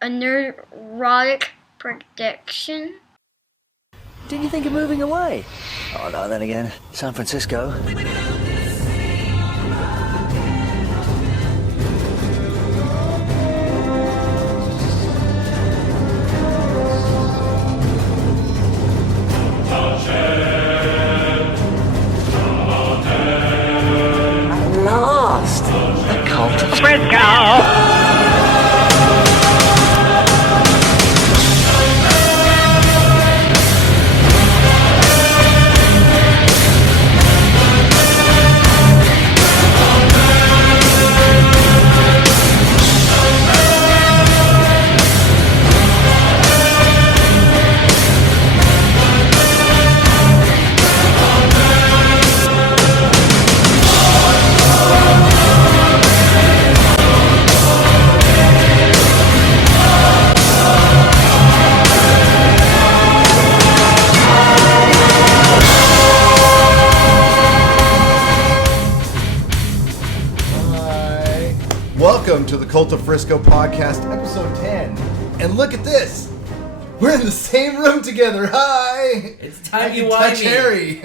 a neurotic prediction. Did you think of moving away? Oh no, then again, San Francisco. At last! The cult of Frisco! Welcome to the Cult of Frisco podcast, episode 10. And look at this. We're in the same room together. Hi. It's time you touch Harry.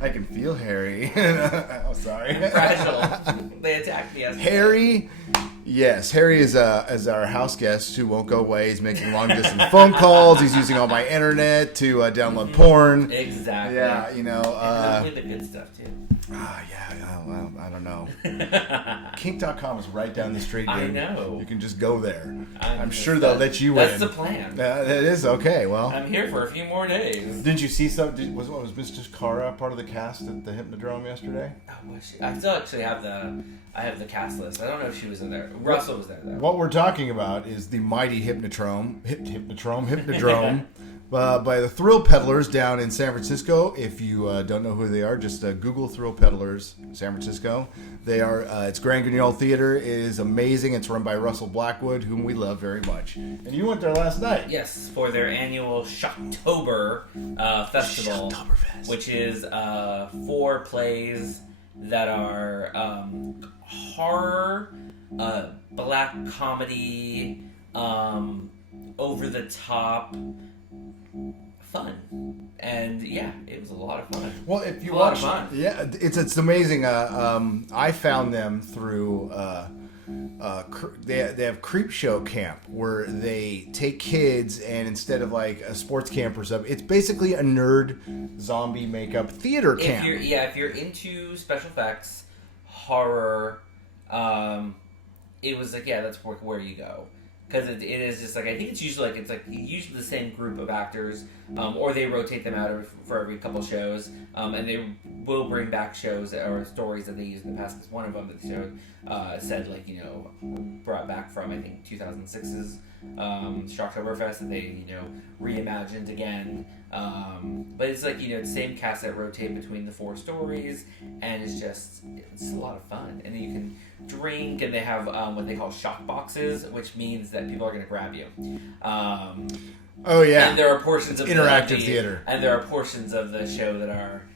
I can feel Harry. I'm sorry. I'm fragile. They attacked me yesterday. Harry, yes, Harry is our house guest who won't go away. He's making long distance phone calls. He's using all my internet to download porn. Exactly. Yeah, you know. With the good stuff too. Well, I don't know. Kink.com is right down the street, dude. I know. You can just go there. I'm sure they'll let you in. That's the plan. That is okay. Well, I'm here for a few more days. Didn't you see something? Was Mr. Cara part of the cast at the Hypnodrome yesterday? Oh, was she? I still actually have the cast list. I don't know if she was in there. Russell was there though. What we're talking about is the mighty Hypnodrome by the Thrill Peddlers down in San Francisco. If you don't know who they are, just Google Thrill Peddlers San Francisco. They are, it's Grand Guignol Theater. It is amazing. It's run by Russell Blackwood, whom we love very much. And you went there last night. Yes, for their annual Shocktober festival, which is 4 plays that are horror, black comedy, over the top, fun, and yeah, it was a lot of fun. Well, if you watch, yeah, it's amazing. I found them through. They have Creep Show Camp where they take kids and instead of like a sports camp or something, it's basically a nerd zombie makeup theater camp. If you're into special effects, horror, it was like that's where you go. Because it is just like, I think it's usually the same group of actors, or they rotate them out for every couple shows, and they will bring back shows or stories that they used in the past. Because one of them that the show said brought back from I think 2006's Shocktoberfest that they reimagined again. But it's like the same cast that rotate between the 4 stories, and it's a lot of fun. And then you can drink, and they have what they call shock boxes, which means that people are going to grab you. Oh yeah, and there are portions of interactive theater, and there are portions of the show that are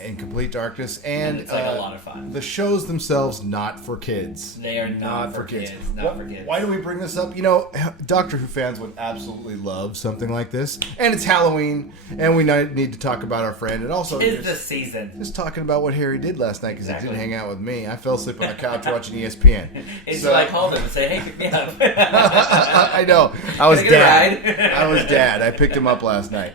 in complete darkness. And it's like a lot of fun. The shows themselves not for kids. They are not for kids. Not for kids. Why do we bring this up? Doctor Who fans would absolutely love something like this, and it's Halloween, and we need to talk about our friend, and also it's the season. Just talking about what Harry did last night because he didn't hang out with me. I fell asleep on the couch watching ESPN. I called him and say, "Hey, pick me up." I know. I was dad. I picked him up last night.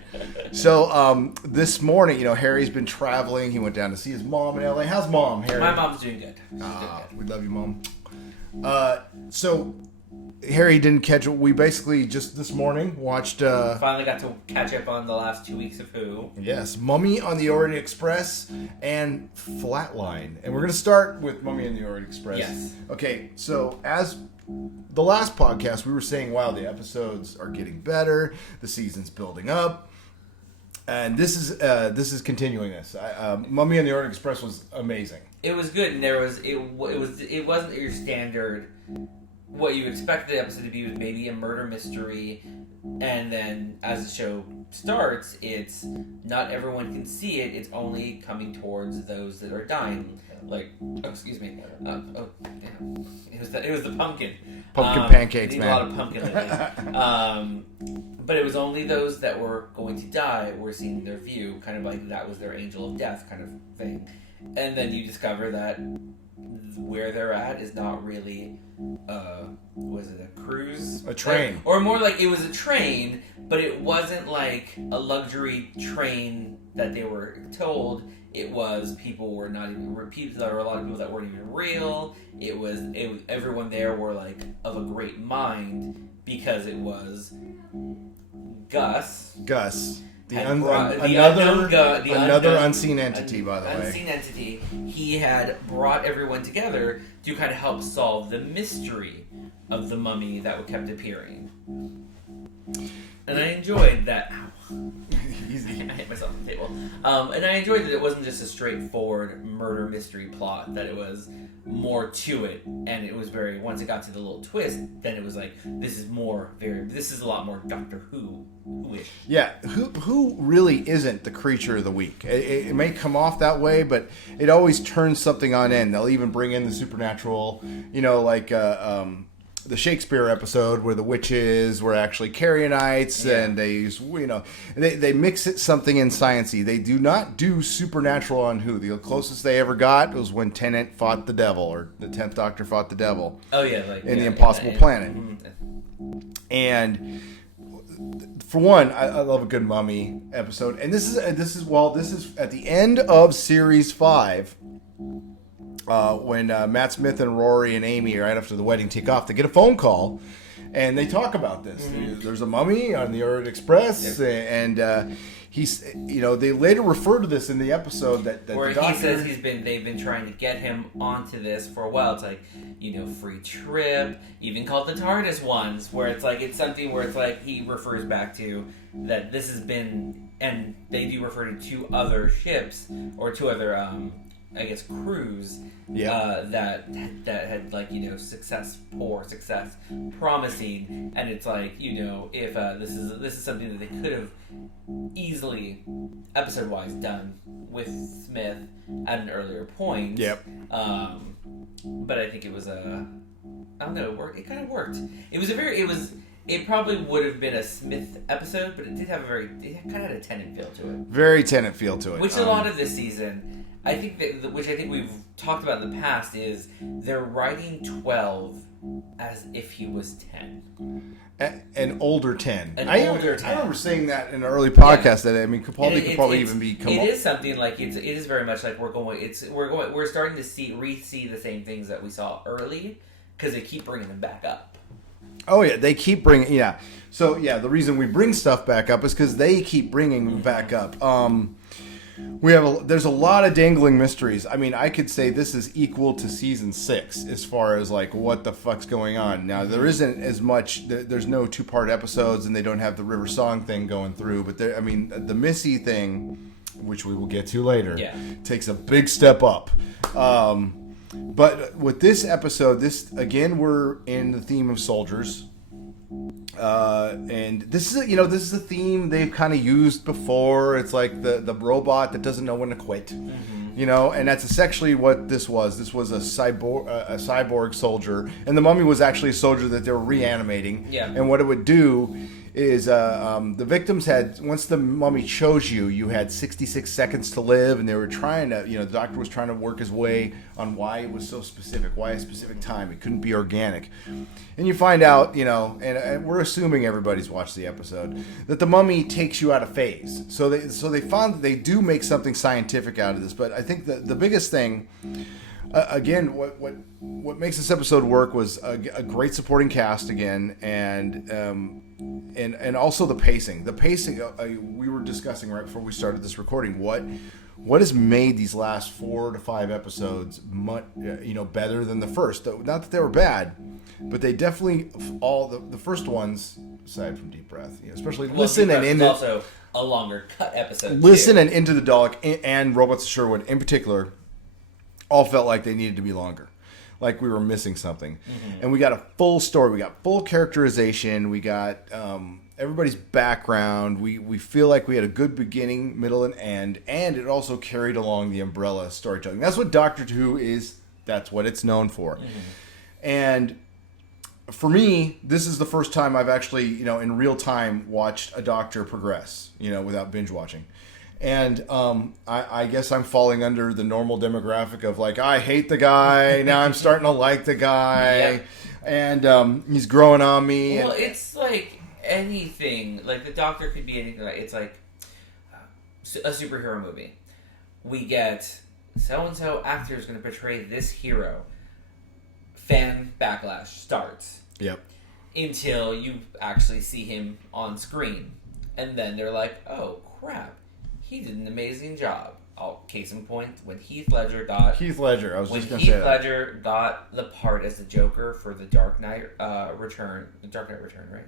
So this morning, Harry's been traveling. He went down to see his mom in LA. How's mom, Harry? My mom's doing good. We love you, Mom. So Harry didn't catch it. We basically just this morning watched. Finally got to catch up on the last 2 weeks of Who. Yes, Mummy on the Orient Express and Flatline, and we're gonna start with Mummy on the Orient Express. Yes. Okay, so as the last podcast, we were saying, wow, the episodes are getting better. The season's building up. And this is continuing this. Mummy on the Orient Express was amazing. It was good, and it wasn't your standard. What you expected the episode to be was maybe a murder mystery, and then as the show starts, it's not everyone can see it. It's only coming towards those that are dying. Like, oh, excuse me. Oh, damn. It was the pumpkin. Pumpkin pancakes, man. man. A lot of pumpkin lately. But it was only those that were going to die were seeing their view, kind of like that was their angel of death kind of thing. And then you discover that where they're at is not really, was it a cruise? A train. Or more like it was a train, but it wasn't like a luxury train that they were told. It was people were not even people. There were a lot of people that weren't even real. It was everyone there were like of a great mind because it was Gus. Another unseen entity, by the way. Unseen entity. He had brought everyone together to kind of help solve the mystery of the mummy that kept appearing. And I enjoyed that. Ow. Easy. I hit myself on the table. And I enjoyed that it wasn't just a straightforward murder mystery plot, that it was more to it. And it was very, once it got to the little twist, then it was like, this is a lot more Doctor Who-ish. Yeah, who really isn't the creature of the week? It may come off that way, but it always turns something on end. They'll even bring in the supernatural, like the Shakespeare episode where the witches were actually Carianites, and they use, they mix it something in sciencey. They do not do supernatural on Who. The closest they ever got was when Tennant fought the devil, or the 10th Doctor fought the devil. Oh yeah, in the Impossible Planet. And for one, I love a good mummy episode, and this is at the end of series 5. When Matt Smith and Rory and Amy, right after the wedding, take off, they get a phone call, and they talk about this. Mm-hmm. There's a mummy on the Orient Express, and he's, they later refer to this in the episode that where the doctor, he says they've been trying to get him onto this for a while. It's like, free trip, even called the TARDIS ones, where it's like, it's something where it's like he refers back to that this has been, and they do refer to 2 other ships or 2 other crews that had success promising, and it's like, if this is something that they could have easily episode wise done with Smith at an earlier point. Yep. But I think it was it kind of worked. It probably would have been a Smith episode, but it did have it kind of had a Tennant feel to it. Very Tennant feel to it. Which a lot of this season, I think we've talked about in the past, is they're writing 12 as if he was 10. An older 10. I remember saying that in an early podcast that could probably even be. It is something like it is very much like we're starting to re-see the same things that we saw early, because they keep bringing them back up. Oh yeah, they keep bringing, yeah. So yeah, the reason we bring stuff back up is because they keep bringing them back up. There's a lot of dangling mysteries. I mean, I could say this is equal to season 6 as far as like what the fuck's going on. Now there isn't as much. There's no 2-part episodes, and they don't have the River Song thing going through. But the Missy thing, which we will get to later, takes a big step up. But with this episode, we're in the theme of soldiers, and this is a theme they've kind of used before. It's like the robot that doesn't know when to quit, and that's essentially what this was. This was a cyborg soldier, and the mummy was actually a soldier that they were reanimating. Yeah. And what it would do is the victims had, once the mummy chose you had 66 seconds to live, and they were trying to, the doctor was trying to work his way on why it was so specific, why a specific time. It couldn't be organic. And you find out, and we're assuming everybody's watched the episode, that the mummy takes you out of phase. So they found that they do make something scientific out of this. But I think the biggest thing, again, what makes this episode work was a great supporting cast again, and also the pacing. The pacing we were discussing right before we started this recording. What has made these last 4 to 5 episodes better than the first? Not that they were bad, but they definitely, all the first ones, aside from Deep Breath, especially Listen and Into, also a longer cut episode. Listen and Into the Dalek and Robots of Sherwood in particular, all felt like they needed to be longer. like we were missing something. And we got a full story. We got full characterization. We got everybody's background. We feel like we had a good beginning, middle, and end. And it also carried along the umbrella storytelling. That's what Doctor Who is. That's what it's known for. And for me, this is the first time I've actually, in real time watched a Doctor progress, without binge watching. And I guess I'm falling under the normal demographic of like, I hate the guy. Now I'm starting to like the guy. And he's growing on me. Well, it's like anything. Like the Doctor could be anything. It's like a superhero movie. We get so-and-so actor is going to portray this hero. Fan backlash starts. Yep. Until you actually see him on screen. And then they're like, oh, crap. He did an amazing job. Case in point, when Heath Ledger got... Heath Ledger, I was just going to say that. When Heath Ledger got the part as the Joker for the Dark Knight Return... The Dark Knight Return, right?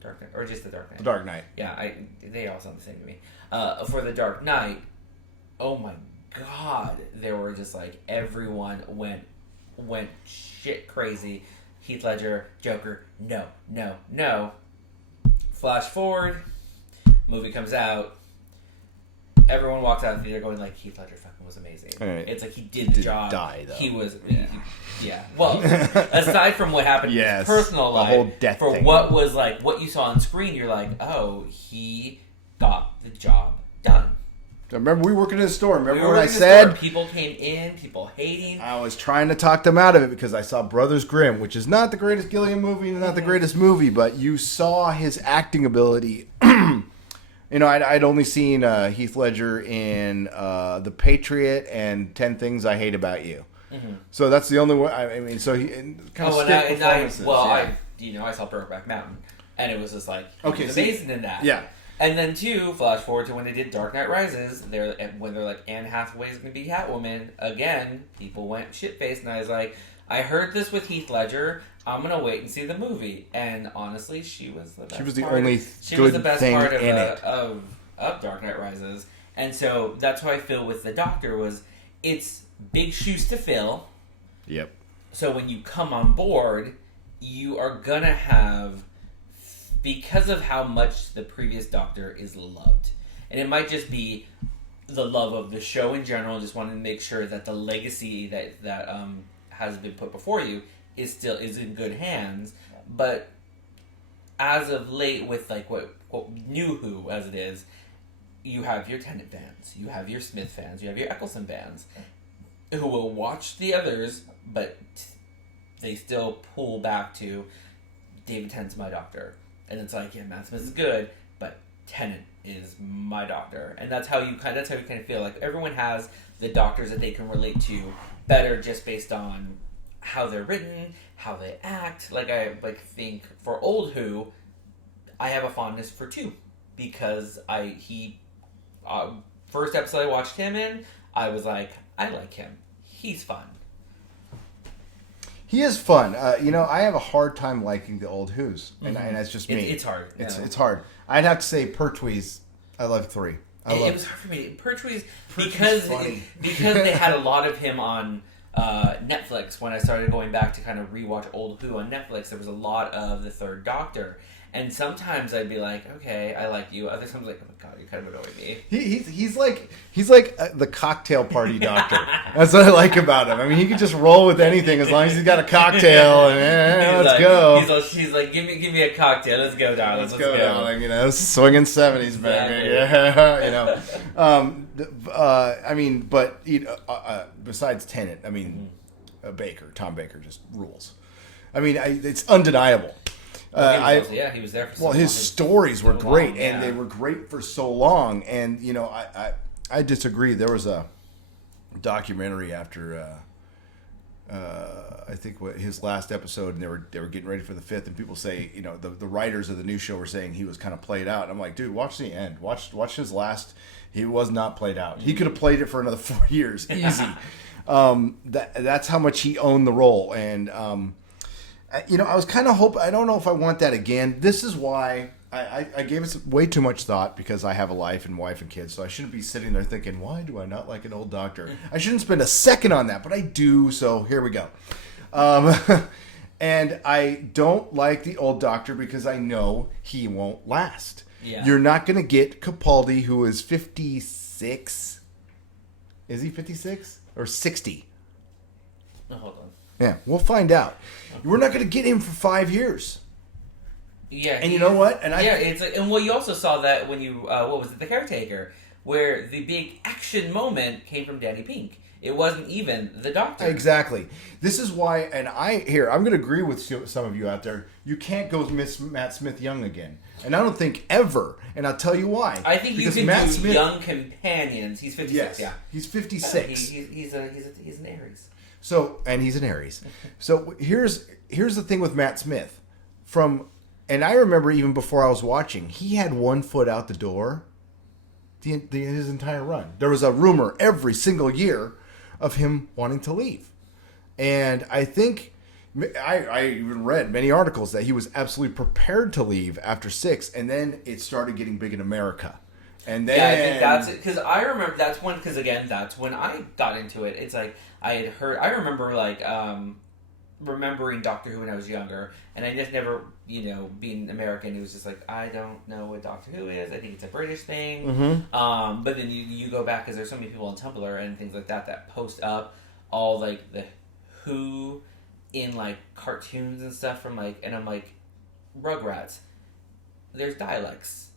Dark Knight, or just the Dark Knight? The Dark Knight. Yeah, they all sound the same to me. For the Dark Knight, oh my god, there were just like, everyone went shit crazy. Heath Ledger, Joker, no. Flash forward, movie comes out, everyone walks out of the theater going like, Heath Ledger fucking was amazing. Right. It's like he did the job. Die, though. He was, yeah. Well, aside from what happened in his personal life, the whole death thing. What was like, what you saw on screen, you're like, oh, he got the job done. I remember we worked in his store. Remember what I said? People came in, people hating. I was trying to talk them out of it because I saw Brothers Grimm, which is not the greatest Gilliam movie, not the greatest movie, but you saw his acting ability. I'd only seen Heath Ledger in The Patriot and 10 Things I Hate About You. So that's the only one. I mean, so he kind of performances. I saw Brokeback Mountain, and it was just like, he was amazing in that. Yeah. And then, too, flash forward to when they did Dark Knight Rises, when they're like, Anne Hathaway's going to be Catwoman, again, people went shit-faced, and I was like, I heard this with Heath Ledger, I'm going to wait and see the movie. And honestly, she was the best part. She was the only She was the good best thing part in it. of Dark Knight Rises. And so that's how I feel with The Doctor was, it's big shoes to fill. Yep. So when you come on board, you are going to have... Because of how much the previous Doctor is loved. And it might just be the love of the show in general, just wanting to make sure that the legacy that has been put before you is in good hands. But as of late, with like what New Who as it is, you have your Tennant fans, you have your Smith fans, you have your Eccleston fans, who will watch the others, but they still pull back to David Tennant's my Doctor. And it's like, yeah, Matt Smith is good, but Tennant is my Doctor. And that's how you kind of feel. Like, everyone has the Doctors that they can relate to better just based on how they're written, how they act. Like, I think for Old Who, I have a fondness for 2. Because first episode I watched him in, I was like, I like him. He's fun. He is fun. I have a hard time liking the Old Who's, and that's just me. It's hard. It's hard. I'd have to say Pertwee's. I love 3. It was hard for me. Pertwee's because they had a lot of him on Netflix. When I started going back to kind of rewatch Old Who on Netflix, there was a lot of the Third Doctor. And sometimes I'd be like, okay, I like you. Other times, like, oh my god, you kind of annoy me. He's like the cocktail party doctor. That's what I like about him. I mean, he can just roll with anything as long as he's got a cocktail. And let's go. She's like, give me a cocktail. Let's go, darling. Let's go, darling. Swinging 70s, baby. Yeah. Besides Tennant, Tom Baker just rules. I mean, it's undeniable. He was there for so long. Well, his stories were great, and they were great for so long. And, I disagree. There was a documentary after, I think, his last episode, and they were getting ready for the 5th, and people say, the writers of the new show were saying he was kind of played out. And I'm like, dude, watch the end. Watch his last. He was not played out. He could have played it for another 4 years, easy. That's how much he owned the role, and I was kind of hoping. I don't know if I want that again. This is why I gave it way too much thought, because I have a life and wife and kids, so I shouldn't be sitting there thinking, why do I not like an old Doctor? I shouldn't spend a second on that, but I do, so here we go. And I don't like the old Doctor because I know he won't last. Yeah. You're not going to get Capaldi, who is 56. Is he 56? Or 60? Oh, hold on. Yeah, we'll find out. We're not going to get him for 5 years. Yeah. And you know what? And it's like, and well, you also saw that when you, what was it, The Caretaker, where the big action moment came from Danny Pink. It wasn't even the Doctor. Exactly. This is why, and I'm going to agree with some of you out there. You can't go Miss Matt Smith young again, and I don't think ever. And I'll tell you why. I think because you can Matt do Smith, young companions. He's 56. Yes, yeah, he's 56. He's an Aries. So, and he's an Aries. So here's the thing with Matt Smith. And I remember even before I was watching, he had one foot out the door. His entire run. There was a rumor every single year of him wanting to leave. And I think, I even read many articles that he was absolutely prepared to leave after 6, and then it started getting big in America. And then... Yeah, I think that's it. Because I remember, that's when I got into it. It's like, I remember like, remembering Doctor Who when I was younger, and I just never, being American, it was just like, I don't know what Doctor Who is. I think it's a British thing. Mm-hmm. But then you go back, because there's so many people on Tumblr and things like that post up all like the Who in like cartoons and stuff from like, and I'm like, Rugrats. There's dialects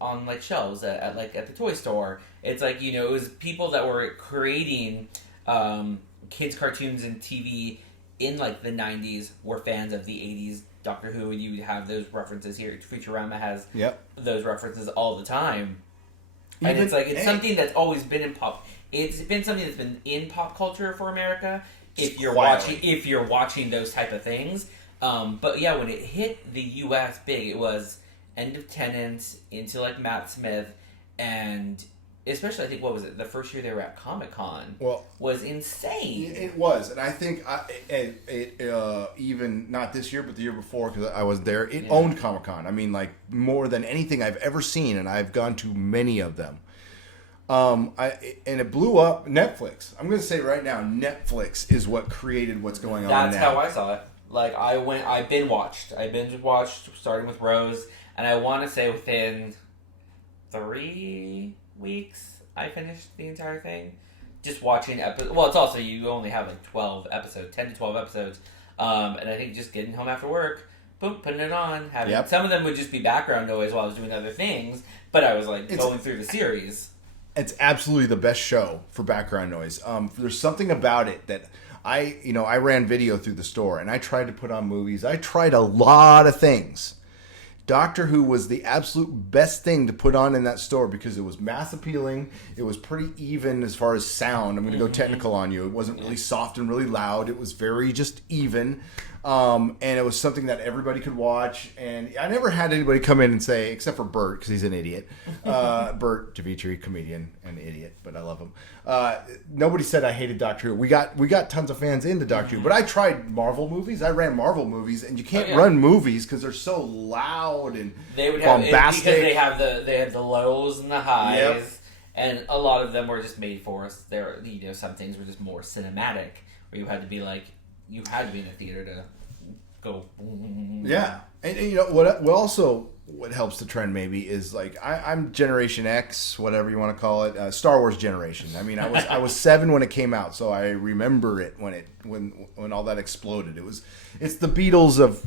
on like shelves at the toy store. It's like, it was people that were creating kids cartoons and TV in like the 90s were fans of the 80s Doctor Who, and you would have those references here. Futurama has those references all the time. And it's like, it's something that's always been in pop. It's been something that's been in pop culture for America. If you're watching those type of things. But yeah, when it hit the US big, it was End of Tennant into like Matt Smith, and especially, I think, what was it? The first year they were at Comic-Con was insane. It was, and I think even not this year, but the year before, because I was there. It owned Comic-Con. I mean, like more than anything I've ever seen, and I've gone to many of them. And it blew up Netflix. I'm going to say right now, Netflix is what created what's going on now. That's how I saw it. Like I binge watched, starting with Rose, and I want to say within 3 weeks, I finished the entire thing. Just watching well, it's also, you only have like 12 episodes, 10 to 12 episodes. And I think just getting home after work, boom, putting it on, some of them would just be background noise while I was doing other things, but I was like going through the series. It's absolutely the best show for background noise. There's something about it that I ran video through the store, and I tried to put on movies. I tried a lot of things. Doctor Who was the absolute best thing to put on in that store because it was mass appealing. It was pretty even as far as sound. I'm going to go technical on you. It wasn't really soft and really loud. It was very just even. And it was something that everybody could watch. And I never had anybody come in and say, except for Bert, because he's an idiot. Bert Javitri, comedian and idiot, but I love him. Nobody said I hated Doctor Who. We got tons of fans into Doctor Who, but I tried Marvel movies. I ran Marvel movies, and you can't run movies because they're so loud and they would have bombastic. Because they have the lows and the highs, and a lot of them were just made for us. There, some things were just more cinematic, where you had to be in the theater to go. Yeah, and what helps the trend maybe is like I'm Generation X, whatever you want to call it, Star Wars generation. I mean, I was 7 when it came out, so I remember it when all that exploded. It's the Beatles of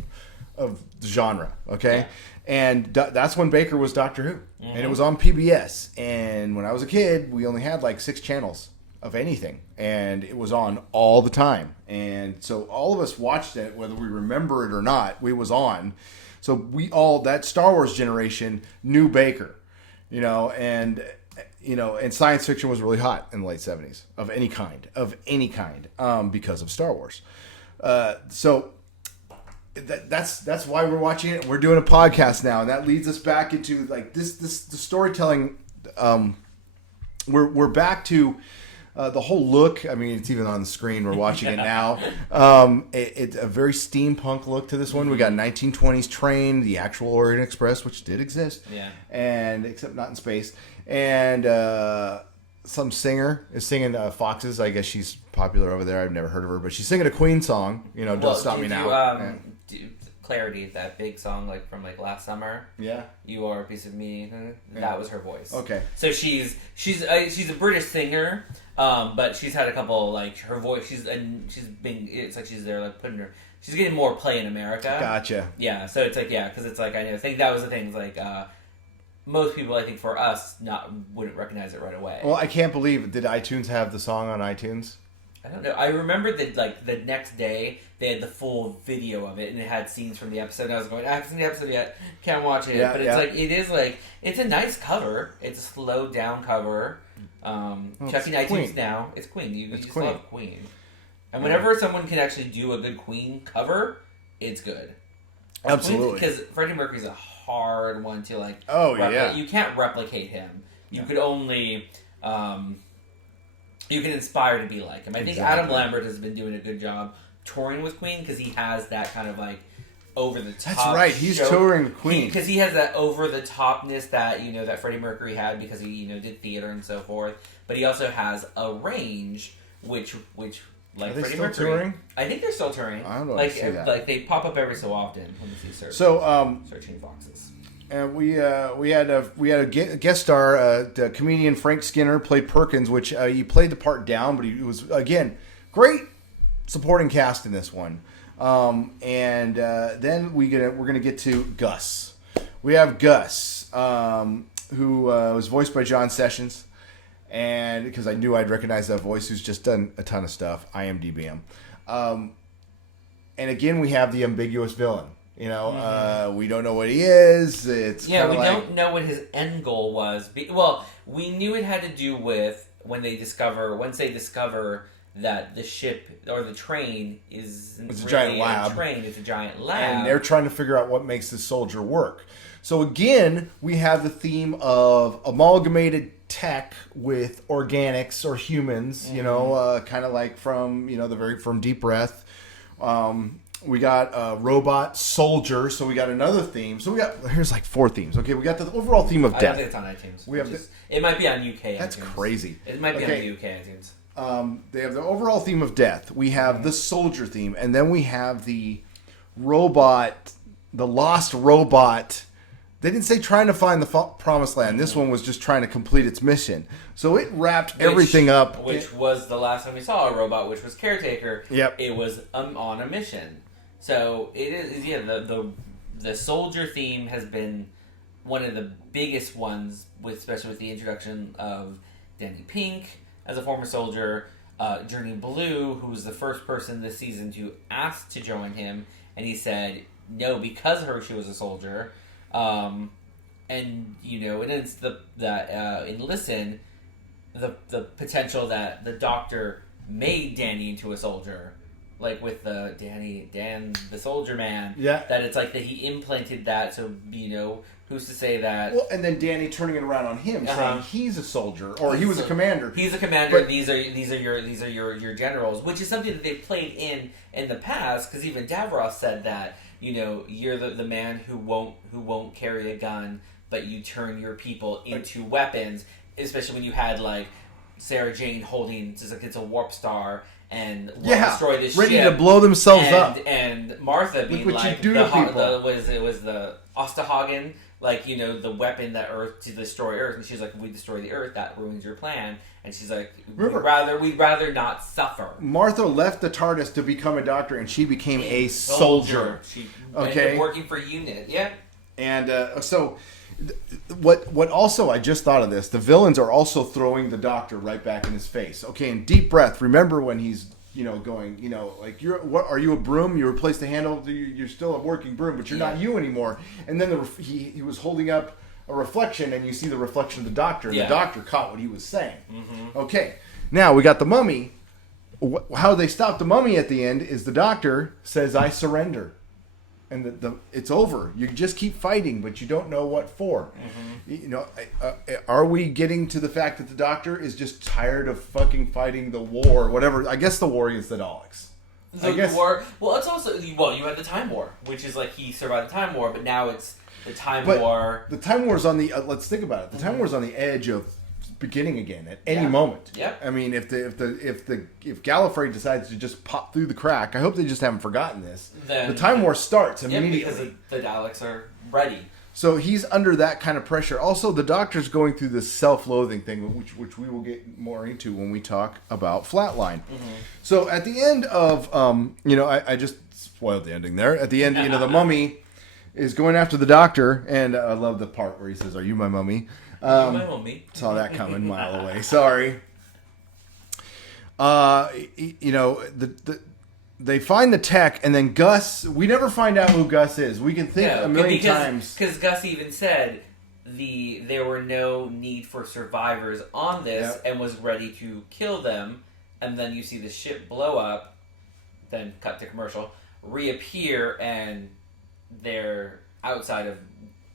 genre, okay? Yeah. And that's when Baker was Doctor Who, and it was on PBS. And when I was a kid, we only had like 6 channels of anything, and it was on all the time. And so all of us watched it, whether we remember it or not. It was on. So that Star Wars generation knew Baker, and science fiction was really hot in the late 70s of any kind, because of Star Wars. So that's why we're watching it. We're doing a podcast now, and that leads us back into like the storytelling. We're back to the whole look. I mean, it's even on the screen. We're watching it now. It's a very steampunk look to this one. We got 1920s train, the actual Orient Express, which did exist. Yeah. And except not in space. And some singer is singing Foxes. I guess she's popular over there. I've never heard of her, but she's singing a Queen song. You know, Don't Stop Me Now. Clarity, that big song like from like last summer. Yeah. You Are a Piece of Me. That was her voice. Okay. So she's a British singer, but she's had a couple like her voice. It's like she's there like she's getting more play in America. Gotcha. Yeah. So it's like because it's like I think that was the thing. It's like most people I think for us wouldn't recognize it right away. Well, I can't believe did iTunes have the song on iTunes? I don't know. I remember that like the next day they had the full video of it and it had scenes from the episode. And I was going, I haven't seen the episode yet, can't watch it. Yeah, but it's a nice cover. It's a slowed down cover. Checking iTunes Queen. now, it's Queen. You just Queen. love Queen. And whenever someone can actually do a good Queen cover, it's good. Absolutely. Because Freddie Mercury's a hard one to like. Yeah. You can't replicate him. You could only. You can inspire to be like him. I think Adam Lambert has been doing a good job touring with Queen because he has that kind of like over the top. That's right. He's touring with Queen because he has that over the topness that that Freddie Mercury had because he did theater and so forth. But he also has a range which like Are they Freddie still Mercury. touring? I think they're still touring. I don't know. Like they pop up every so often when you see searching Foxes. And we had a guest star, the comedian Frank Skinner played Perkins, which he played the part down, but he was again great supporting cast in this one. And then we're gonna get to Gus. We have Gus, who was voiced by John Sessions, and because I knew I'd recognize that voice, who's just done a ton of stuff. IMDb him. And again, we have the ambiguous villain. We don't know what he is. We don't know what his end goal was. Well, we knew it had to do with once they discover that the ship or the train is a giant lab. It's a giant lab. And they're trying to figure out what makes this soldier work. So again, we have the theme of amalgamated tech with organics or humans, kind of like from from Deep Breath. We got a robot soldier, so we got another theme. So here's like 4 themes. Okay, we got the overall theme of death. I don't think it's on iTunes. It might be on UK. That's iTunes. crazy. It might be on the UK iTunes. They have the overall theme of death. We have the soldier theme, and then we have the robot, the lost robot. They didn't say trying to find the promised land. This one was just trying to complete its mission. So it wrapped everything up. Which was the last time we saw a robot, which was Caretaker. Yep. It was on a mission. So it is, the soldier theme has been one of the biggest ones, especially with the introduction of Danny Pink as a former soldier, Journey Blue, who was the first person this season to ask to join him, and he said no because she was a soldier. And it's in Listen, the potential that the Doctor made Danny into a soldier, like with Dan the Soldier Man. Yeah. That it's like that he implanted that. So who's to say that? Well, and then Danny turning it around on him, saying he's a soldier or he was a commander. He's a commander. But, these are your generals, which is something that they've played in the past. Because even Davros said that you're the man who won't carry a gun, but you turn your people into weapons. Especially when you had like Sarah Jane holding it's a warp star and destroy this ready ship, to blow themselves up, and Martha being what like you do to people. It was the Ostahagen, like the weapon that Earth to destroy Earth, and she's like, if we destroy the Earth, that ruins your plan. And she's like, we'd rather not suffer. Martha left the TARDIS to become a doctor, and she became a soldier. She ended up working for UNIT, yeah. And what also, I just thought of this, the villains are also throwing the Doctor right back in his face. Okay, in Deep Breath, remember when he's going, like, are you a broom? You replaced the handle. You're still a working broom, but you're not you anymore. And then he was holding up a reflection, and you see the reflection of the Doctor, and the Doctor caught what he was saying. Mm-hmm. Okay, now we got the Mummy. How they stop the Mummy at the end is the Doctor says, "I surrender." And it's over. You just keep fighting, but you don't know what for. Mm-hmm. Are we getting to the fact that the Doctor is just tired of fucking fighting the war, whatever? I guess the war is the Daleks. The war. Well, it's also you had the Time War, which is like he survived the Time War, but now it's the Time War. The Time War is on the. Let's think about it. The Time War is on the edge of beginning again at any moment. Yep. I mean, if Gallifrey decides to just pop through the crack, I hope they just haven't forgotten this. Then, the Time War starts immediately. Because the Daleks are ready. So he's under that kind of pressure. Also, the Doctor's going through this self-loathing thing, which we will get more into when we talk about Flatline. Mm-hmm. So at the end of, I just spoiled the ending there. At the end, the mummy is going after the Doctor, and I love the part where he says, "Are you my mummy?" My mummy. Saw that coming a mile away. Sorry. They find the tech, and then Gus... We never find out who Gus is. We can think a million times. Because Gus even said there were no need for survivors on this and was ready to kill them. And then you see the ship blow up, then cut to commercial, reappear, and they're outside of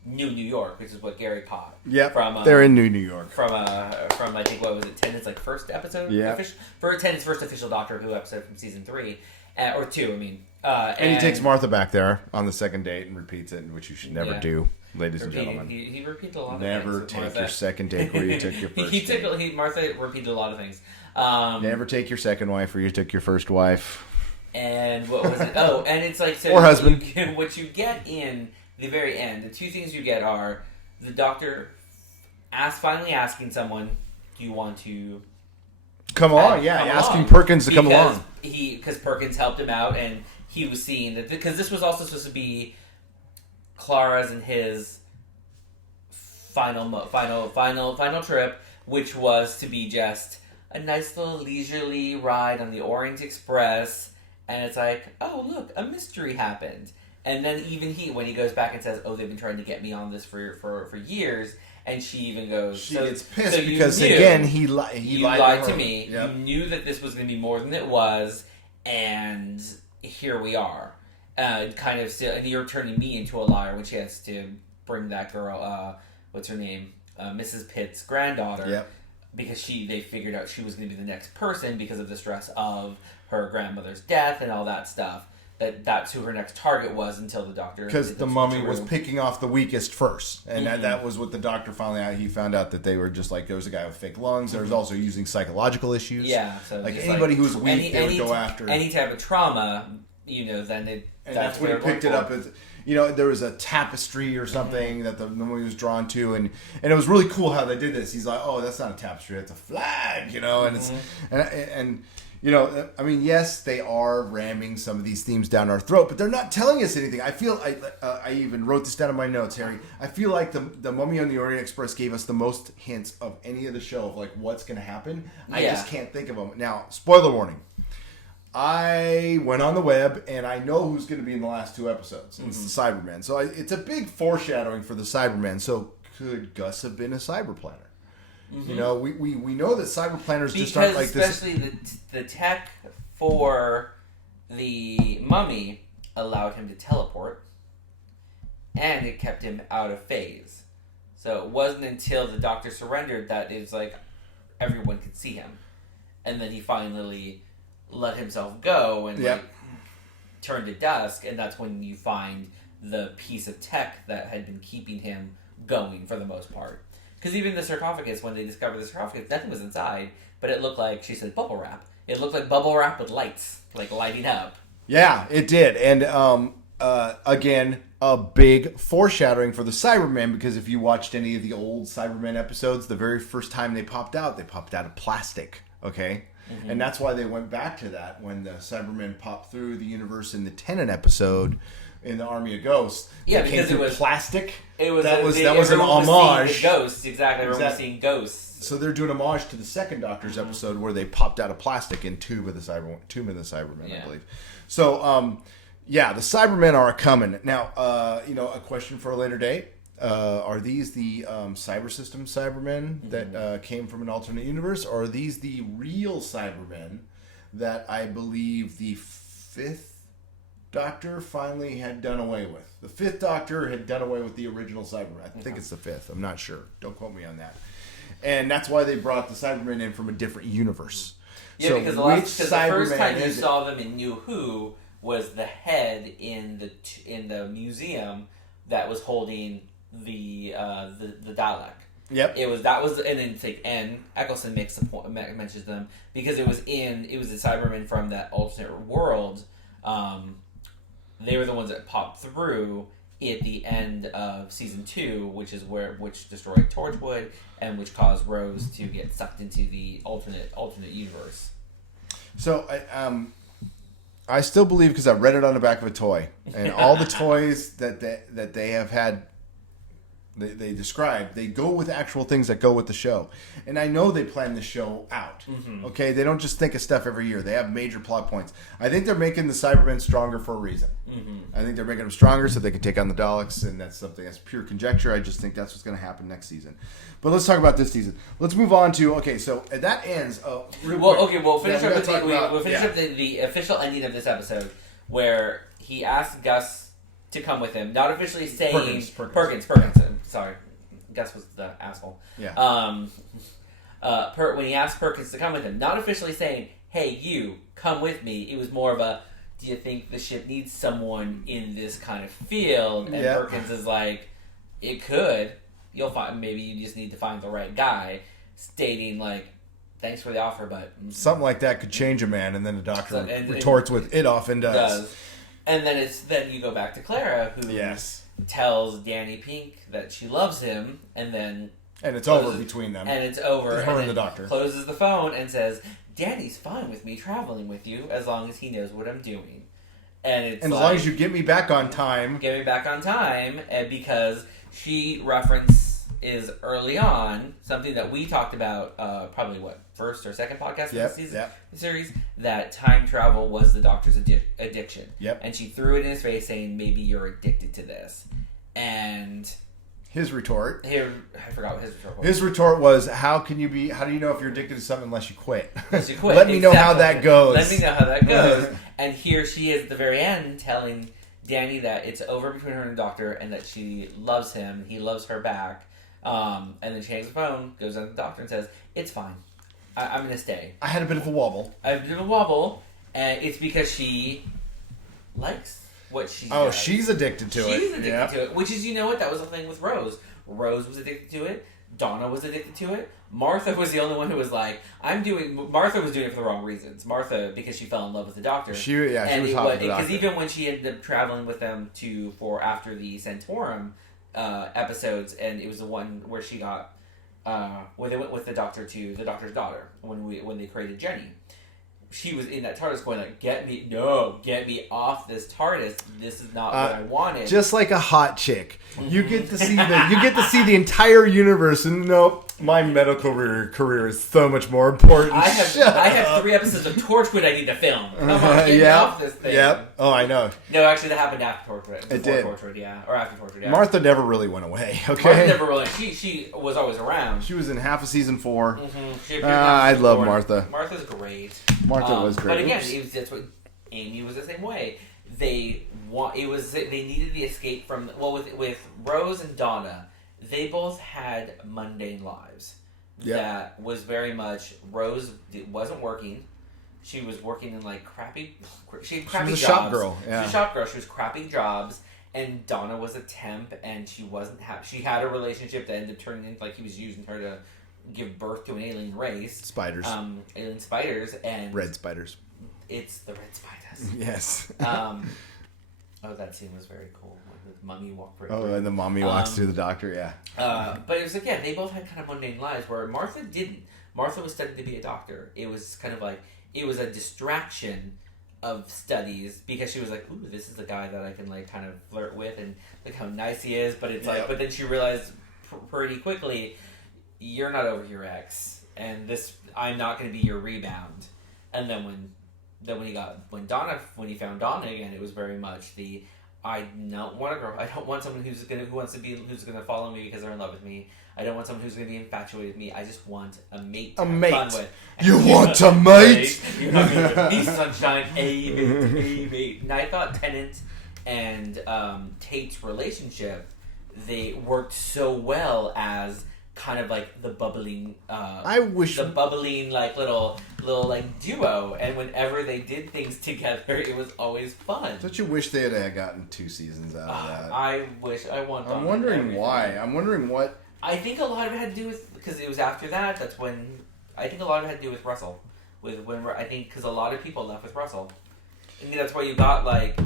New York, which is what Gary caught. Yeah, they're in New York. From I think, what was it, Tennant's first episode? Yeah. Tennant's first official Doctor Who episode from season 3. Or 2, I mean. And he takes Martha back there on the second date and repeats it, which you should never do, ladies and gentlemen. He repeated a lot of never things. Never take your second date where you took your first date. Martha repeated a lot of things. Never take your second wife where you took your first wife. And what was it? Oh, and it's like... So or husband. What you get in the very end, the two things you get are the Doctor finally asking someone, do you want to... Come along, asking Perkins to come along. Because Perkins helped him out, and he was seeing that, because this was also supposed to be Clara's and his final trip, which was to be just a nice little leisurely ride on the Orient Express, and it's like, oh look, a mystery happened, and then even when he goes back and says, oh, they've been trying to get me on this for years. And she even goes... She gets pissed because, again, he lied to me. Yep. You knew that this was going to be more than it was, and here we are. Kind of still... And you're turning me into a liar when she has to bring that girl... what's her name? Mrs. Pitt's granddaughter. Yep. Because they figured out she was going to be the next person because of the stress of her grandmother's death and all that stuff. That's who her next target was until the Doctor... Because the mummy was picking off the weakest first. And that was what the Doctor finally... He found out that they were just there was a guy with fake lungs. There was also using psychological issues. Yeah. So anybody who's weak, they would go after. Any type of trauma, then it... And that's when he picked it up as... there was a tapestry or something that the mummy was drawn to. And it was really cool how they did this. He's like, oh, that's not a tapestry. That's a flag, And it's... And yes, they are ramming some of these themes down our throat, but they're not telling us anything. I feel I even wrote this down in my notes, Harry. I feel like the Mummy on the Orient Express gave us the most hints of any of the show of what's going to happen. I just can't think of them. Now, spoiler warning. I went on the web and I know who's going to be in the last 2 episodes. It's the Cybermen. So it's a big foreshadowing for the Cybermen. So could Gus have been a cyberplanner? Mm-hmm. We know that cyberplanners just aren't like this. Especially the tech for the mummy allowed him to teleport, and it kept him out of phase. So it wasn't until the Doctor surrendered that it was like everyone could see him, and then he finally let himself go and turned to dusk, and that's when you find the piece of tech that had been keeping him going for the most part. Because even the sarcophagus, when they discovered the sarcophagus, nothing was inside, but it looked like, she said, bubble wrap. It looked like bubble wrap with lights, lighting up. Yeah, it did. And, again, a big foreshadowing for the Cybermen, because if you watched any of the old Cybermen episodes, the very first time they popped out of plastic, okay? Mm-hmm. And that's why they went back to that when the Cybermen popped through the universe in the Tennant episode in the Army of Ghosts. Yeah, because it was plastic. It was that was an homage. Ghosts, exactly. Everyone was seeing ghosts. So they're doing homage to the second Doctor's episode where they popped out of plastic in Tomb of the Cybermen, I believe. So, the Cybermen are coming now. A question for a later date: are these the cyber system Cybermen that came from an alternate universe, or are these the real Cybermen that I believe the 5th Doctor finally had done away with? The 5th Doctor had done away with the original Cybermen. I think it's the 5th. I'm not sure. Don't quote me on that. And that's why they brought the Cybermen in from a different universe. Yeah, so because the first time you saw them in New Who was the head in the museum that was holding the Dalek. Yep. And then it's like, and Eccleston mentions them because it was the Cybermen from that alternate world. They were the ones that popped through at the end of season 2, which destroyed Torchwood and which caused Rose to get sucked into the alternate universe. So I still believe, because I read it on the back of a toy, and all the toys that they have had, they describe, they go with actual things that go with the show. And I know they plan the show out. Mm-hmm. Okay, they don't just think of stuff every year. They have major plot points. I think they're making the Cybermen stronger for a reason. Mm-hmm. I think they're making them stronger so they can take on the Daleks, and that's pure conjecture. I just think that's what's going to happen next season. But let's talk about this season. Let's move on to, so that ends. We'll finish up the official ending of this episode, where he asked Gus to come with him, not officially saying Perkins. Sorry, Gus was the asshole. Yeah. When he asked Perkins to come with him, not officially saying, "Hey, you come with me." It was more of a, "Do you think the ship needs someone in this kind of field?" And Perkins is like, "It could. You'll find. Maybe you just need to find the right guy." Stating like, "Thanks for the offer, but something like that could change a man." And then the Doctor retorts with, "It often does." And then you go back to Clara, who tells Danny Pink that she loves him, and it's over between them. And it's over. Her and the Doctor. Closes the phone and says, "Danny's fine with me traveling with you as long as he knows what I'm doing." And as long as you get me back on time. Get me back on time, and because she is early on something that we talked about, probably first or second podcast of the series, that time travel was the Doctor's addiction. Yep. And she threw it in his face, saying, "Maybe you're addicted to this." And his retort. I forgot what his retort was. His retort was, how do you know if you're addicted to something unless you quit? Unless you quit. Let me know how that goes. Let me know how that goes. And here she is at the very end telling Danny that it's over between her and the Doctor, and that she loves him, he loves her back. And then she hangs the phone, goes down to the Doctor and says, "It's fine. I'm going to stay." I had a bit of a wobble. And it's because she likes what she does. Oh, she's addicted to it. She's addicted to it, which is, that was the thing with Rose. Rose was addicted to it. Donna was addicted to it. Martha was the only one who was like, Martha was doing it for the wrong reasons. Martha, because she fell in love with the Doctor. She was hot with the Doctor. Because even when she ended up traveling with them for after the Santorum episodes, and it was the one where she got where they went with the Doctor to the Doctor's daughter when they created Jenny. She was in that TARDIS going like, get me off this TARDIS. This is not what I wanted. Just like a hot chick. You get to see the entire universe, and nope, my medical career is so much more important. I have 3 episodes of Torchwood I need to film. Come on, get me off this thing. Yep. Oh, I know. No, actually, that happened after Torchwood. It did. Torchwood, yeah, or after Torchwood. Yeah. Martha never really went away. Okay. Martha never really. She was always around. She was in half of season 4. Mm-hmm. I love Martha. Martha's great. Martha was great. But again, that's what Amy was the same way. They needed the escape from with Rose and Donna. They both had mundane lives. Yep. That was very much Rose wasn't working. She was working in like crappy. She had crappy jobs. Shop girl. Yeah. She was a shop girl. She was crappy jobs. And Donna was a temp, and she wasn't happy. She had a relationship that ended up turning into like he was using her to give birth to an alien race. Spiders. Alien spiders and red spiders. It's the red spiders. Yes. That scene was very cool. When the mummy walked through. Oh, and the mummy walks through the Doctor. Yeah. But it was again, they both had kind of mundane lives where Martha didn't. Martha was studying to be a doctor. It was kind of like it was a distraction of studies because she was like, "Ooh, this is a guy that I can like kind of flirt with and look how nice he is." But it's like, but then she realized pretty quickly, you're not over your ex, and I'm not going to be your rebound. And then when he found Donna again, it was very much I don't want a girl. I don't want someone who's gonna follow me because they're in love with me. I don't want someone who's gonna be infatuated with me. I just want a mate to have fun with. You want a mate? You're not gonna be sunshine, a mate. And I thought Tennant and Tate's relationship, they worked so well as kind of like the bubbling like little like duo, and whenever they did things together it was always fun. Don't you wish they had gotten 2 seasons out of that? I wish. I want. I'm wondering why. I'm wondering what I think a lot of it had to do with, because it was after that. That's when I think a lot of it had to do with Russell. Because a lot of people left with Russell. I think that's why you got like.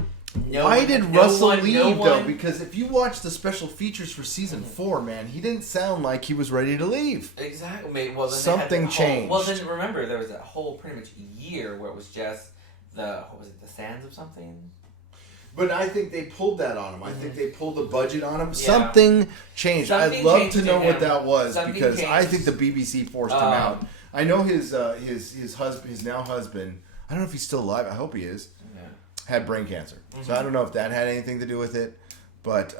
Why did Russell leave though? Because if you watch the special features for season 4, man, he didn't sound like he was ready to leave. Exactly. Well, then something changed. Well, then remember there was that whole pretty much year where it was just the Sands of something. But I think they pulled that on him. I think they pulled the budget on him. Yeah. Something changed. I'd love to know what that was because changed. I think the BBC forced him out. I know his husband, his now husband. I don't know if he's still alive. I hope he is. Yeah. Had brain cancer, so I don't know if that had anything to do with it. But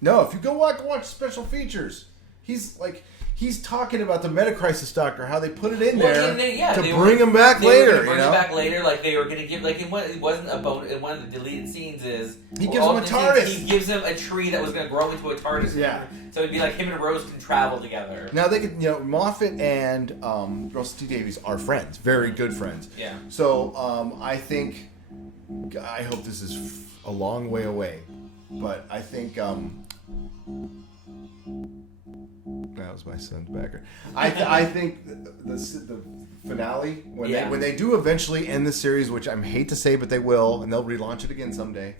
no, if you go watch special features, he's talking about the Metacrisis doctor, how they put it in there to bring him back later. Bring him back later, like they were going to give. Like it wasn't a bonus. One of the deleted scenes is he gives him a TARDIS. He gives him a tree that was going to grow into a TARDIS. Yeah. So it'd be like him and Rose can travel together. Now they could, Moffat and Russell T Davies are friends, very good friends. Yeah. So I hope this is a long way away, but I think that was my son's background. I think the finale when they do eventually end the series, which I hate to say, but they will, and they'll relaunch it again someday,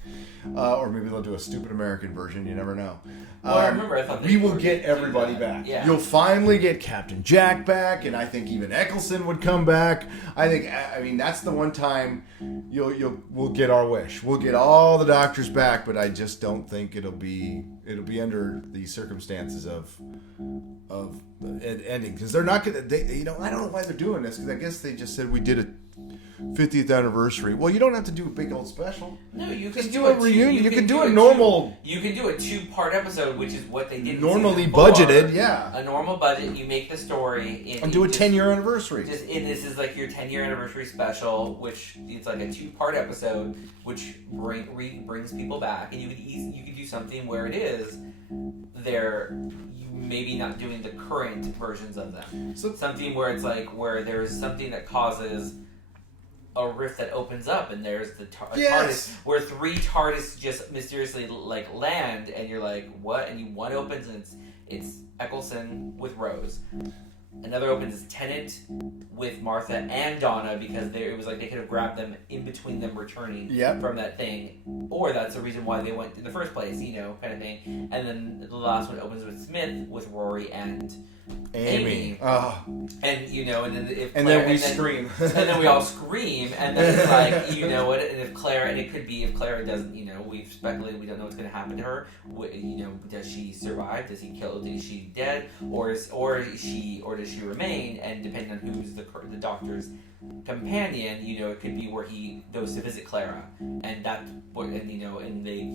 or maybe they'll do a stupid American version. You never know. Well, I remember I thought we will get everybody back. Yeah. You'll finally get Captain Jack back, and I think even Eccleston would come back. I mean that's the one time we'll get our wish. We'll get all the doctors back, but I just don't think it'll be under the circumstances of ending, because they're not gonna. I don't know why they're doing this, because I guess they just said we did a 50th anniversary. Well, you don't have to do a big old special. No, you can just do a reunion. You can do a normal. You can do a 2-part episode, which is what they did. Normally budgeted, yeah. A normal budget. You make the story and do a 10-year anniversary. This is like your 10-year anniversary special, which it's like a 2-part episode, which brings people back, and you could do something where it is they're maybe not doing the current versions of them. So something where it's like where there's something that causes a rift that opens up, and there's the TARDIS, where 3 TARDIS just mysteriously like land, and you're like, what? And one opens, and it's Eccleston with Rose. Another opens is Tennant with Martha and Donna, because it was like they could have grabbed them in between them returning from that thing, or that's the reason why they went in the first place, kind of thing. And then the last one opens with Smith with Rory and Amy. Oh. And and then we scream, and then we all scream, and then it's like, you know what? And if it could be if Clara doesn't, we've speculated, we don't know what's going to happen to her. Does she survive? Does he kill? Is she dead? Or does she remain? And depending on who's the doctor's companion, it could be where he goes to visit Clara, and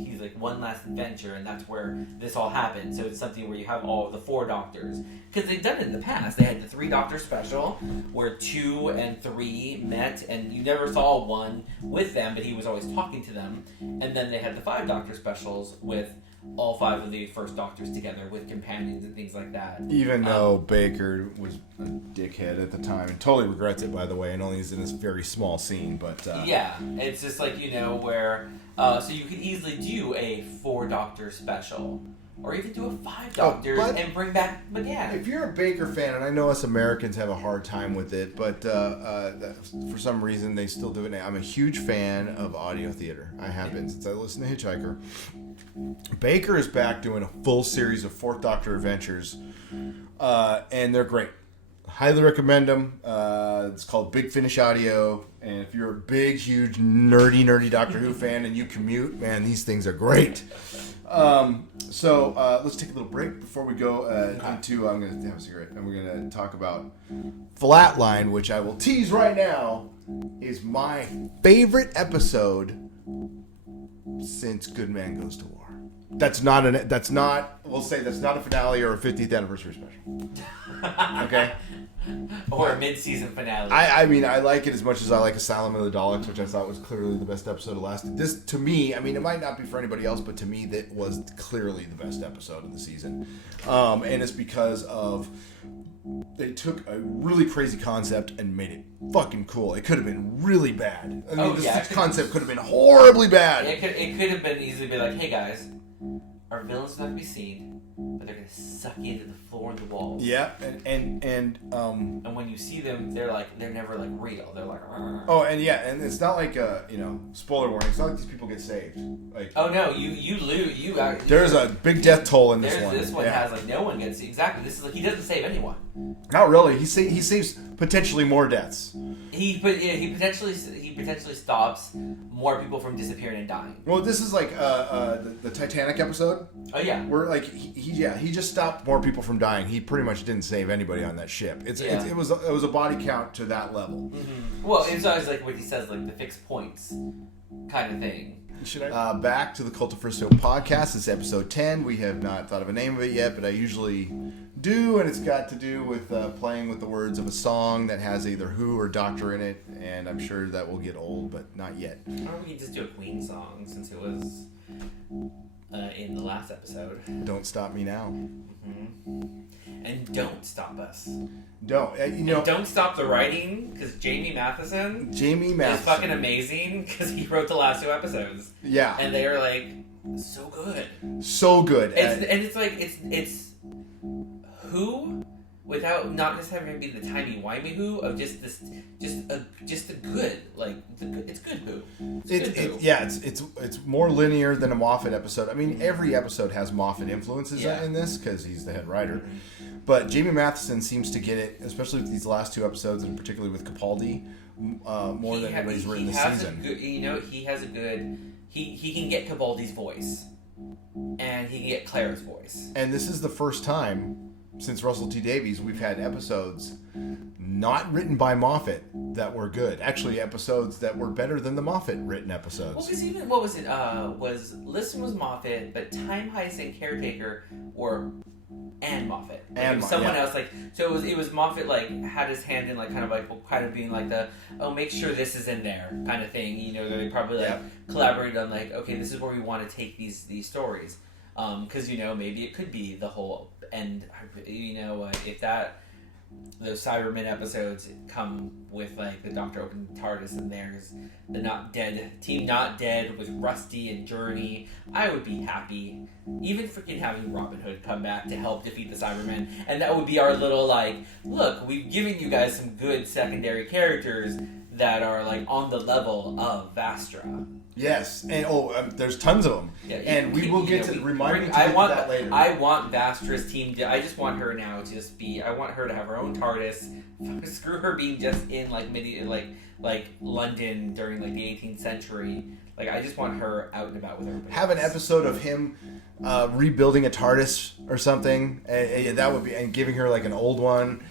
he's like one last adventure, and that's where this all happened. So it's something where you have all the 4 doctors, because they've done it in the past. They had the 3-doctor special where 2 and 3 met, and you never saw one with them, but he was always talking to them. And then they had the 5-doctor specials with all 5 of the first doctors together with companions and things like that. Even though Baker was a dickhead at the time and totally regrets it, by the way, and only is in this very small scene. But it's just like where so you could easily do a 4-doctor special, or even do a 5 doctors and bring back McGann. If you're a Baker fan, and I know us Americans have a hard time with it, but for some reason they still do it now. I'm a huge fan of audio theater. I have been since I listened to Hitchhiker. Baker is back doing a full series of 4th Doctor adventures, and they're great. Highly recommend them. It's called Big Finish Audio, and if you're a big, huge, nerdy Doctor Who fan and you commute, man, these things are great. So let's take a little break before we go into. I'm going to have a cigarette, and we're going to talk about Flatline, which I will tease right now is my favorite episode since Good Man Goes to War. That's not. We'll say that's not a finale or a 50th anniversary special. Okay. Or a mid-season finale. I mean, I like it as much as I like Asylum of the Daleks, which I thought was clearly the best episode of last. This, to me, I mean, it might not be for anybody else, but to me, that was clearly the best episode of the season. And it's because of they took a really crazy concept and made it fucking cool. It could have been really bad. I mean, this concept could have been horribly bad. It could have been easily be like, hey guys, our villains not going to be seen, but they're going to suck you into the floor and the walls. Yeah, and when you see them, they're never like real. They're like. Argh. Oh, and yeah, and it's not like spoiler warning. It's not like these people get saved. Like, oh no, you lose. There's a big death toll in this one. This one has like no one gets exactly. This is like he doesn't save anyone. Not really. He saves potentially more deaths. He potentially stops more people from disappearing and dying. Well, this is like the Titanic episode. Oh yeah. Where like he just stopped more people from dying. He pretty much didn't save anybody on that ship. It was a body count to that level. Mm-hmm. Well, it's always like what he says, like the fixed points kind of thing. Back to the Cult of Frisco podcast. This is episode 10. We have not thought of a name of it yet, but I usually do, and it's got to do with playing with the words of a song that has either Who or Doctor in it, and I'm sure that will get old, but not yet. Or we could just do a Queen song since it was in the last episode. Don't Stop Me Now. Mm-hmm. And don't stop us. Don't. And don't stop the writing, because Jamie Matheson is fucking amazing, because he wrote the last 2 episodes. Yeah. And they are like so good. So good. And it's like it's Who without not just having to be the timey-wimey Who of just a good, like it's good Who. It's more linear than a Moffat episode. I mean, every episode has Moffat influences in this because he's the head writer. But Jamie Matheson seems to get it, especially with these last 2 episodes, and particularly with Capaldi, more than anybody's written this season. He has a good. He can get Capaldi's voice, and he can get Claire's voice. And this is the first time since Russell T Davies we've had episodes not written by Moffat that were good. Actually, episodes that were better than the Moffat written episodes. Well, because even what was it? Listen was Moffat, but Time Heist and Caretaker were. And Moffat. Someone else, like, so it was Moffat, like, had his hand in, like, kind of being like the, make sure this is in there kind of thing. They probably, like, collaborated on, like, okay, this is where we want to take these stories. Because, maybe it could be the whole end, if those Cybermen episodes come with, like, the Doctor opening the TARDIS and there's the Team Not Dead with Rusty and Journey, I would be happy. Even freaking having Robin Hood come back to help defeat the Cybermen. And that would be our little, like, look, we've given you guys some good secondary characters that are, like, on the level of Vastra. Yes, and there's tons of them, and we will get to remind me to get to that later. I want Vastra's team. I just want her now to just be. I want her to have her own TARDIS. Screw her being just in like like London during like the 18th century. Like I just want her out and about with everybody. Have an episode of him rebuilding a TARDIS or something. That would be, and giving her like an old one.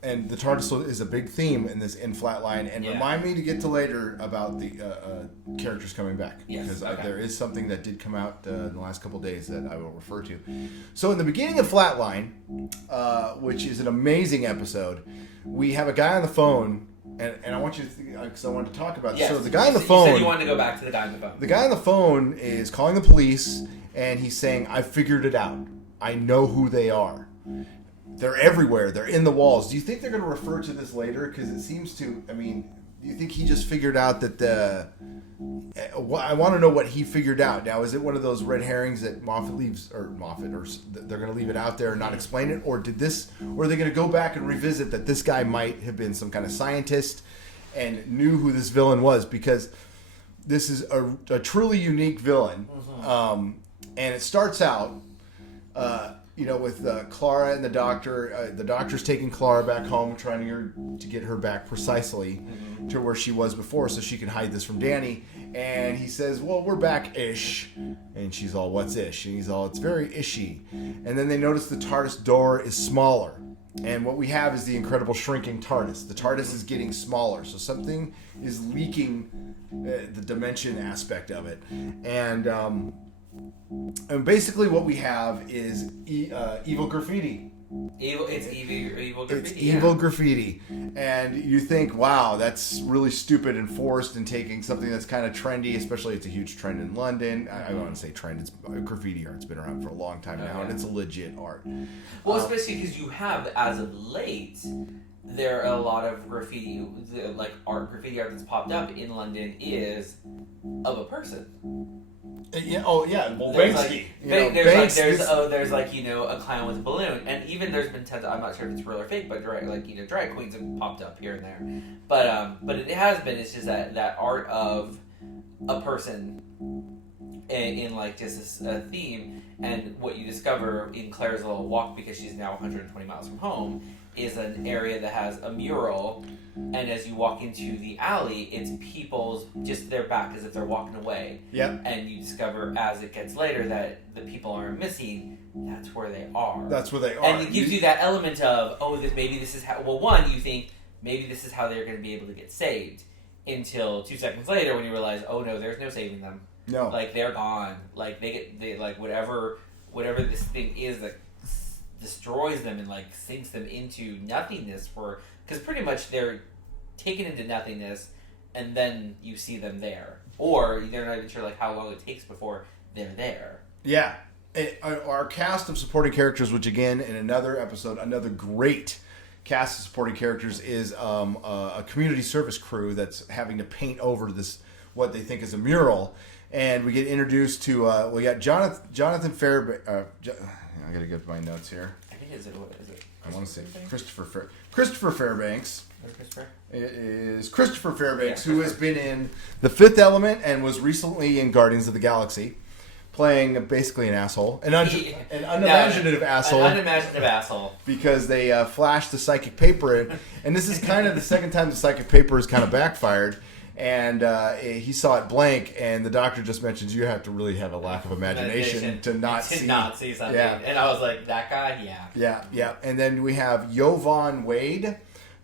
And the TARDIS is a big theme in Flatline. And remind me to get to later about the characters coming back. Because there is something that did come out in the last couple days that I will refer to. So in the beginning of Flatline, which is an amazing episode, we have a guy on the phone. And I want you to think, because I wanted to talk about this. Yes. So the guy on the phone... You said you wanted to go back to the guy on the phone. The guy on the phone is calling the police, and he's saying, I figured it out. I know who they are. They're everywhere. They're in the walls. Do you think they're going to refer to this later? Because it seems to... I mean, do you think he just figured out that the... I want to know what he figured out. Now, is it one of those red herrings that Moffat leaves, or they're going to leave it out there and not explain it, or are they going to go back and revisit that this guy might have been some kind of scientist and knew who this villain was? Because this is a truly unique villain, and it starts out, with Clara and the doctor. The doctor's taking Clara back home, trying to get her back precisely to where she was before so she can hide this from Danny. And he says, well, we're back-ish. And she's all, what's ish? And he's all, it's very ishy. And then they notice the TARDIS door is smaller. And what we have is the incredible shrinking TARDIS. The TARDIS is getting smaller. So something is leaking the dimension aspect of it. And basically what we have is evil graffiti. It's evil graffiti. It's evil graffiti. And you think, wow, that's really stupid and forced and taking something that's kind of trendy, especially it's a huge trend in London. I don't want to say trend, it's graffiti art. It's been around for a long time now, and it's a legit art. Well, especially because you have, as of late, there are a lot of graffiti, like graffiti art that's popped up in London is of a person. Yeah. Oh yeah. Well, There's Banksy. there's like a clown with a balloon, and even there's been tons. I'm not sure if it's real or fake, but drag queens have popped up here and there. But it has been. It's just that art of a person in like just this theme, and what you discover in Claire's little walk, because she's now 120 miles from home, is an area that has a mural, and as you walk into the alley, it's people's just their back as if they're walking away. Yep. And you discover as it gets later that the people aren't missing. That's where they are. That's where they are. And it gives you that element of maybe this is how. Well, one, you think maybe this is how they're going to be able to get saved, until 2 seconds later when you realize, oh no, there's no saving them. No. Like they're gone. Like they like whatever this thing is that destroys them and like sinks them into nothingness, because pretty much they're taken into nothingness, and then you see them there, or they're not even sure like how long it takes before they're there. Yeah. Our cast of supporting characters, which again in another episode, another great cast of supporting characters, is a community service crew that's having to paint over this what they think is a mural, and we get introduced to we got Jonathan Fairbanks. I gotta get my notes here. I think what is it? I want to say Christopher Fairbanks. Christopher? It is Christopher Fairbanks, Yeah, who has been in The Fifth Element and was recently in Guardians of the Galaxy, playing basically an asshole, an unimaginative asshole. An unimaginative asshole. Because they flashed the psychic paper in, and this is kind of the second time the psychic paper has kind of backfired. And he saw it blank, and the doctor just mentions you have to really have a lack of imagination to not see something. Yeah. And I was like, that guy, yeah. Yeah. And then we have Jovan Wade,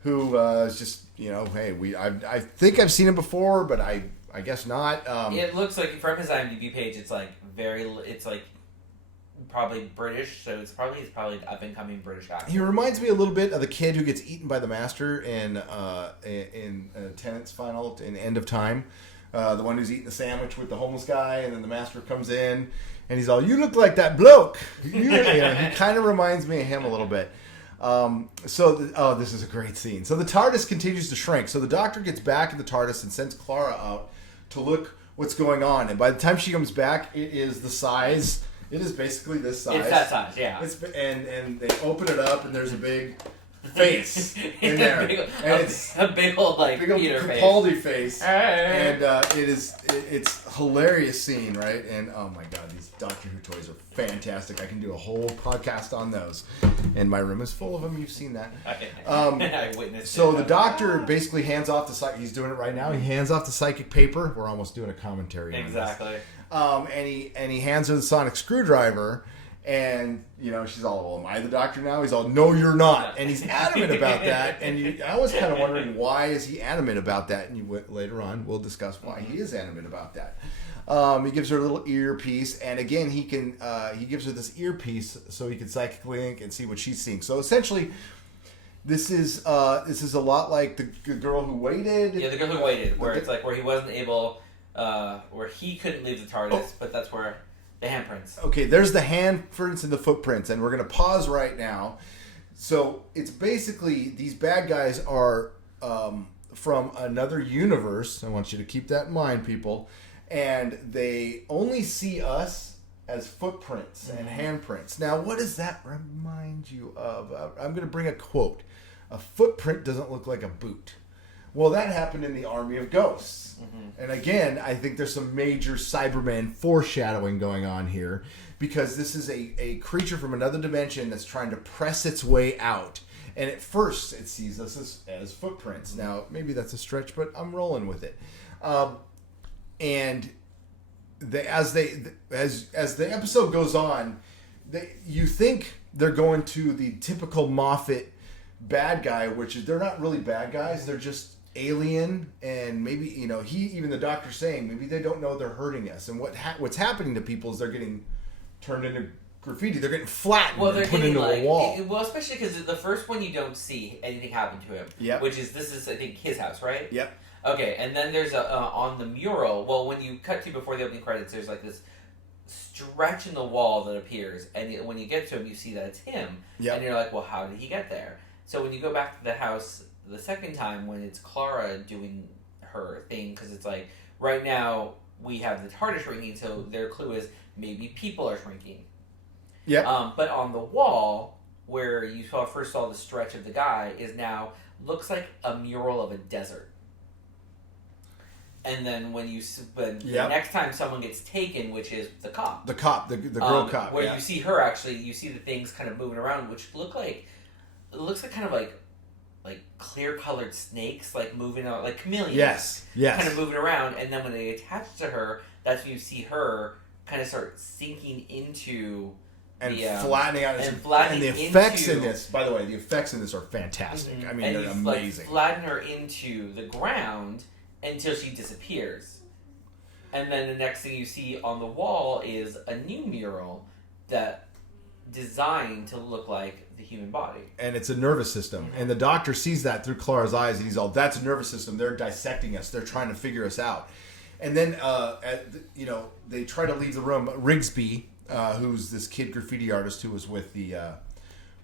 who is just hey, I think I've seen him before, but I guess not. It looks like from his IMDb page, it's like probably British, so he's probably an up and coming British actor. He reminds me a little bit of the kid who gets eaten by the master in Tenet's final in End of Time, the one who's eating the sandwich with the homeless guy, and then the master comes in and he's all, "You look like that bloke." He kind of reminds me of him a little bit. This is a great scene. So the TARDIS continues to shrink. So the Doctor gets back in the TARDIS and sends Clara out to look what's going on. And by the time she comes back, it is the size. It is basically this size. It's that size, yeah. And they open it up, and there's a big face in there. It's a big old Peter Capaldi face. And it's hilarious scene, right? And oh my god, these Doctor Who toys are fantastic. I can do a whole podcast on those. And my room is full of them. You've seen that. I witnessed so the Doctor basically hands off the psychic. He's doing it right now. He hands off the psychic paper. We're almost doing a commentary. Exactly. And he hands her the sonic screwdriver, and she's all, "Well, am I the Doctor now?" He's all, "No, you're not," and he's adamant about that. And I was kind of wondering, why is he adamant about that? And later on, we'll discuss why he is adamant about that. He gives her a little earpiece, and again, he gives her this earpiece so he can psychically link and see what she's seeing. So essentially, this is a lot like the girl who waited. Yeah, the girl who waited, where it's like where he wasn't able. Where he couldn't leave the TARDIS, but that's where the handprints. Okay, there's the handprints and the footprints, and we're going to pause right now. So it's basically these bad guys are from another universe. I want you to keep that in mind, people. And they only see us as footprints and handprints. Now, what does that remind you of? I'm going to bring a quote. A footprint doesn't look like a boot. Well, that happened in the Army of Ghosts. Mm-hmm. And again, I think there's some major Cyberman foreshadowing going on here, because this is a creature from another dimension that's trying to press its way out. And at first, it sees us as footprints. Mm-hmm. Now, maybe that's a stretch, but I'm rolling with it. And as the episode goes on, you think they're going to the typical Moffat bad guy, which is they're not really bad guys. They're just alien, and maybe even the Doctor's saying maybe they don't know they're hurting us, and what's happening to people is they're getting turned into graffiti. They're getting flattened and put into a wall. Well, especially because the first one you don't see anything happen to him. Yep. Which is this is I think his house, right? Yep. Okay, and then there's on the mural. Well, when you cut to before the opening credits, there's like this stretch in the wall that appears, and when you get to him, you see that it's him. Yep. And you're like, well, how did he get there? So when you go back to the house the second time, when it's Clara doing her thing, because it's like right now we have the TARDIS shrinking, so their clue is maybe people are shrinking. Yeah. But on the wall, where you first saw the stretch of the guy, is now looks like a mural of a desert. And then the next time someone gets taken, which is the cop. The girl cop. Where you see her actually, you see the things kind of moving around, which looks like kind of like clear colored snakes, like moving out, like chameleons. Yes. Kind of moving around, and then when they attach to her, that's when you see her kind of start sinking into flattening out. And the effects in this, by the way, the effects in this are fantastic. Mm-hmm. I mean, they're amazing. Flatten her into the ground until she disappears. And then the next thing you see on the wall is a new mural that designed to look like the human body. And it's a nervous system. And the doctor sees that through Clara's eyes, and he's all, that's a nervous system. They're dissecting us. They're trying to figure us out. And then, they try to leave the room. Rigsby, who's this kid graffiti artist who was with the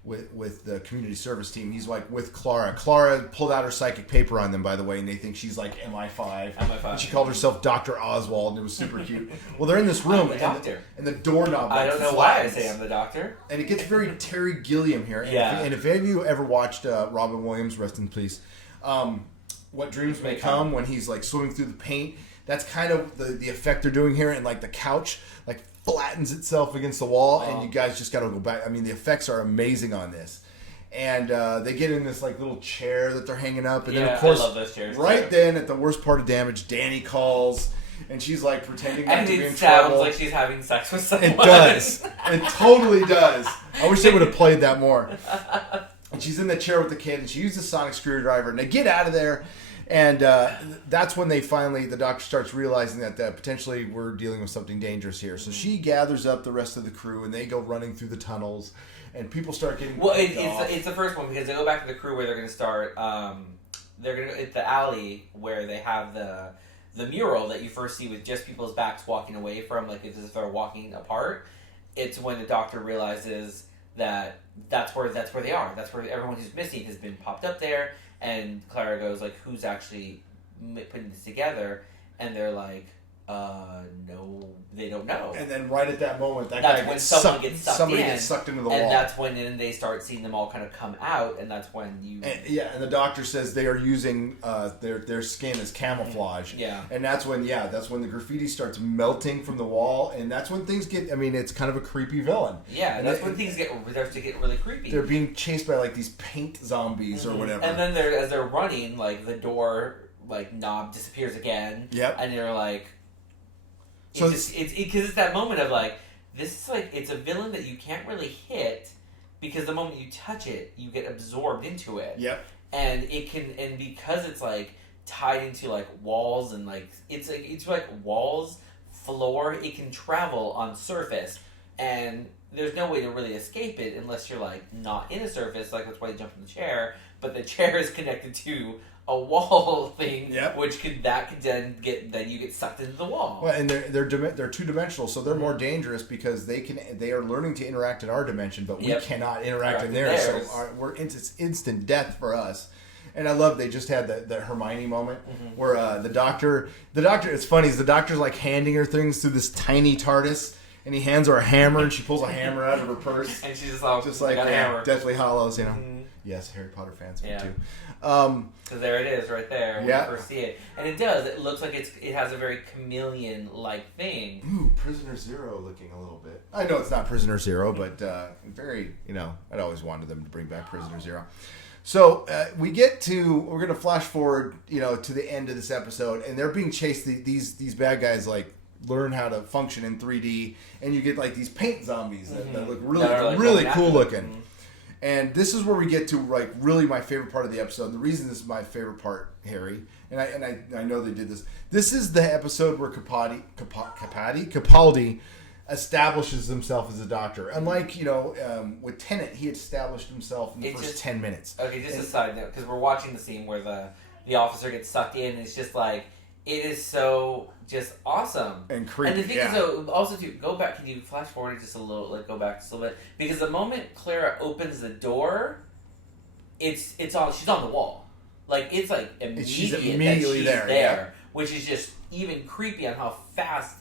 with the community service team, he's like with Clara. Clara pulled out her psychic paper on them, by the way, and they think she's like MI5. And she called herself Dr. Oswald, and it was super cute. Well, they're in this room, and the doorknob. I don't know why I say I'm the doctor. And it gets very Terry Gilliam here. And if any of you ever watched Robin Williams, rest in peace, What Dreams May Come, when he's like swimming through the paint, that's kind of the effect they're doing here, and like the couch like flattens itself against the wall, and you guys just got to go back. I mean, the effects are amazing on this. And they get in this like little chair that they're hanging up, and then of course, I love those chairs then at the worst part of damage, Danny calls, and she's like pretending not to be in and it sounds trouble. like she's having sex with someone. It does. It totally does. I wish they would have played that more. And she's in the chair with the kid, and she uses a sonic screwdriver, and they get out of there. And that's when the doctor starts realizing that potentially we're dealing with something dangerous here. So she gathers up the rest of the crew, and they go running through the tunnels, and people start getting it's the first one, because they go back to the crew where they're going to start. They're going to go at the alley where they have the mural that you first see with just people's backs walking away from, like as if they're walking apart. It's when the doctor realizes that that's where they are. That's where everyone who's missing has been popped up there. And Clara goes, like, who's actually putting this together? And they're like, no, they don't know. And then right at that moment, somebody gets sucked into the wall. And that's when then they start seeing them all kind of come out, and that's when you... And the doctor says they are using their skin as camouflage. Yeah. And that's when the graffiti starts melting from the wall, and that's when things get... I mean, it's kind of a creepy villain. Yeah, and that's when things start to get really creepy. They're being chased by, like, these paint zombies or whatever. And then as they're running, like, the door, like, knob disappears again. Yep. And you're like... It's because it's that moment of like, this is like, it's a villain that you can't really hit, because the moment you touch it, you get absorbed into it. Yep. And because it's like tied into like walls, and like it's like walls, floor, it can travel on surface, and there's no way to really escape it unless you're like not in a surface. Like that's why you jump in the chair, but the chair is connected to a wall thing, which could then you get sucked into the wall. Well, and they're two-dimensional, so they're more dangerous because they are learning to interact in our dimension, but we cannot interact in theirs. So it's instant death for us. And I love they just had the Hermione moment where the doctor. It's funny, is the doctor's like handing her things through this tiny TARDIS. And he hands her a hammer, and she pulls a hammer out of her purse. And she's just like hammer. Deathly Hallows, you know. Yes, Harry Potter fans too. So there it is, right there. When you first see it, and it does. It looks like it has a very chameleon-like thing. Ooh, Prisoner Zero looking a little bit. I know it's not Prisoner Zero, but very. I'd always wanted them to bring back Prisoner Zero. So we're going to flash forward, to the end of this episode, and they're being chased. These bad guys like learn how to function in 3D, and you get like these paint zombies that look really cool looking. And this is where we get to like really my favorite part of the episode. The reason this is my favorite part, Harry, and I know they did this. This is the episode where Capaldi establishes himself as a doctor. Unlike with Tenet, he established himself in the first 10 minutes. Okay, just a side note, because we're watching the scene where the officer gets sucked in, and it's just like, it is so just awesome and creepy. And the thing is, though, also to go back, can you flash forward just a little, like go back just a little bit? Because the moment Clara opens the door, it's on. She's on the wall. Like it's like immediately there, which is just even creepy on how fast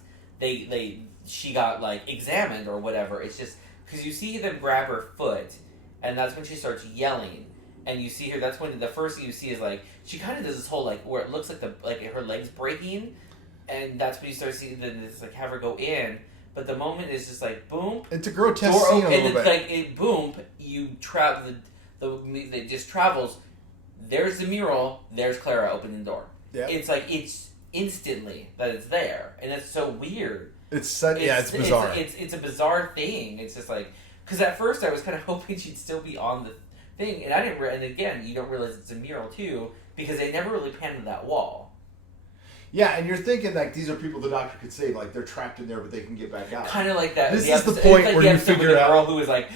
she got like examined or whatever. It's just because you see them grab her foot, and that's when she starts yelling. And you see her. That's when the first thing you see is like she kind of does this whole like where it looks like her legs breaking, and that's when you start seeing then it's like have her go in. But the moment is just like boom. It's a grotesque door scene open, a little and it's bit. like it boom. You travel it just travels. There's the mural. There's Clara opening the door. Yeah. It's like it's instantly that it's there, and it's so weird. It's bizarre. It's a bizarre thing. It's just like because at first I was kind of hoping she'd still be on the thing, and I didn't. And again, you don't realize it's a mural too because they never really panned to that wall. Yeah, and you're thinking like these are people the Doctor could save, like they're trapped in there, but they can get back out. Kind of like that. This is the point where you figure out the girl out who was like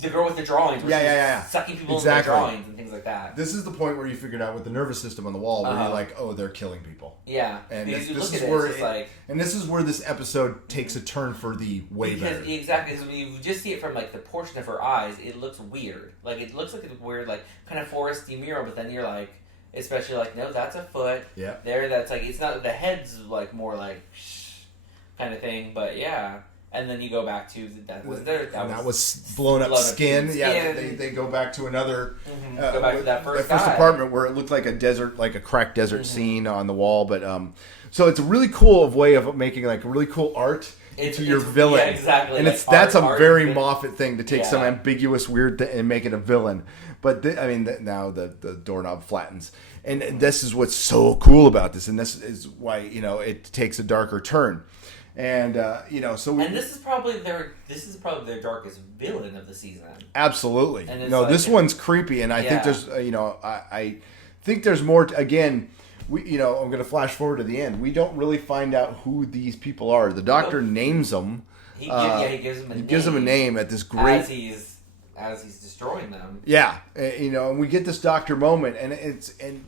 the girl with the drawings. Where yeah. Sucking people Exactly. into their drawings and things like that. This is the point where you figured out with the nervous system on the wall, where you're like, oh, they're killing people. Yeah, and because you this look is at where it's just like. And this is where this episode takes a turn for the way better. Exactly, because when you just see it from like the portion of her eyes, it looks weird. Like it looks like a weird, like kind of foresty mural, but then you're like, especially like, no, that's a foot. Yeah. There, that's like it's not the head's like more like shh kind of thing, but yeah. And then you go back to that was there. That was blown up skin. Yeah, they go back to another. Go back to that first apartment where it looked like a desert, like a cracked desert scene on the wall. But so it's a really cool way of making like really cool art into your villain. Yeah, exactly. And like that's a very art, Moffat thing to take some ambiguous weird thing and make it a villain. But now the doorknob flattens, and this is what's so cool about this, and this is why it takes a darker turn. And this is probably their darkest villain of the season. Absolutely. This one's creepy, and I think there's I think there's more. Again, I'm going to flash forward to the end. We don't really find out who these people are. The Doctor names them. He gives them a name. He gives them a name at this great as he's destroying them. Yeah, and we get this Doctor moment, and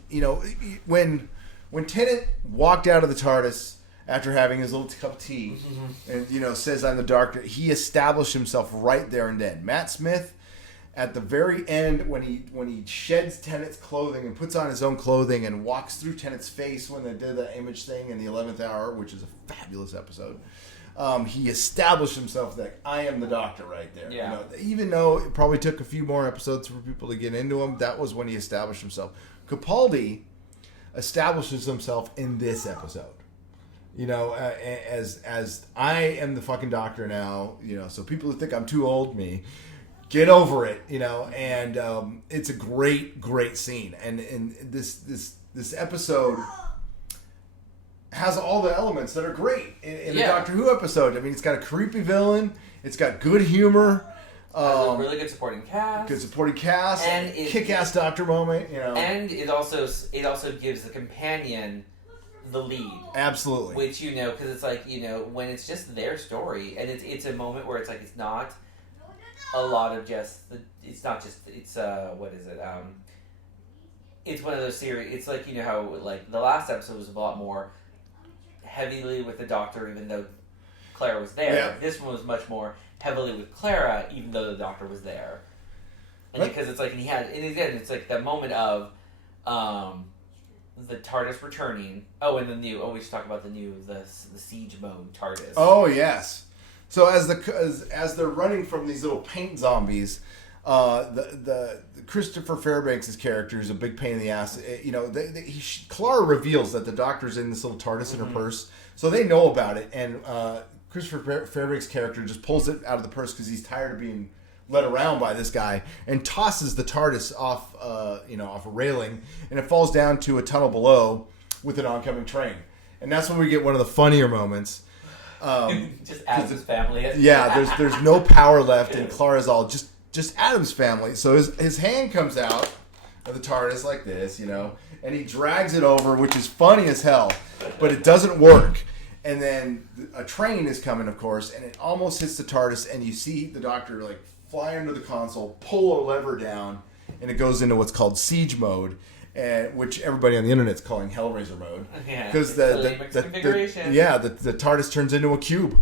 when Tennant walked out of the TARDIS after having his little cup of tea, and says I'm the Doctor, he established himself right there and then. Matt Smith, at the very end, when he sheds Tennant's clothing and puts on his own clothing and walks through Tennant's face when they did that image thing in the 11th hour, which is a fabulous episode, he established himself that I am the Doctor right there. Yeah. Even though it probably took a few more episodes for people to get into him, that was when he established himself. Capaldi establishes himself in this episode. As I am the fucking Doctor now, so people who think I'm too old, get over it, and it's a great scene, and this episode has all the elements that are great in the Doctor Who episode. I mean, it's got a creepy villain, it's got good humor, a really good supporting cast, and kick-ass Doctor moment, and it also gives the companion the lead. Absolutely. Which, because it's like, when it's just their story, and it's a moment where it's like, it's not a lot of it's what is it? It's one of those series, it's like, how, like, the last episode was a lot more heavily with the Doctor, even though Clara was there. Yeah. This one was much more heavily with Clara, even though the Doctor was there. And because it's like, and again, it's like that moment of, the TARDIS returning. Oh, and we should talk about the siege mode TARDIS. Oh yes. So as they're running from these little paint zombies, the Christopher Fairbanks' character is a big pain in the ass. Clara reveals that the Doctor's in this little TARDIS in her purse, so they know about it. And Christopher Fairbanks' character just pulls it out of the purse because he's tired of being led around by this guy, and tosses the TARDIS off a railing, and it falls down to a tunnel below with an oncoming train. And that's when we get one of the funnier moments. Just Adam's family. Yeah, there's no power left, and Clara's all just Adam's family. So his hand comes out of the TARDIS like this, and he drags it over, which is funny as hell, but it doesn't work. And then a train is coming, of course, and it almost hits the TARDIS, and you see the Doctor like fly under the console, pull a lever down, and it goes into what's called siege mode, which everybody on the internet's calling Hellraiser mode. Because the TARDIS turns into a cube,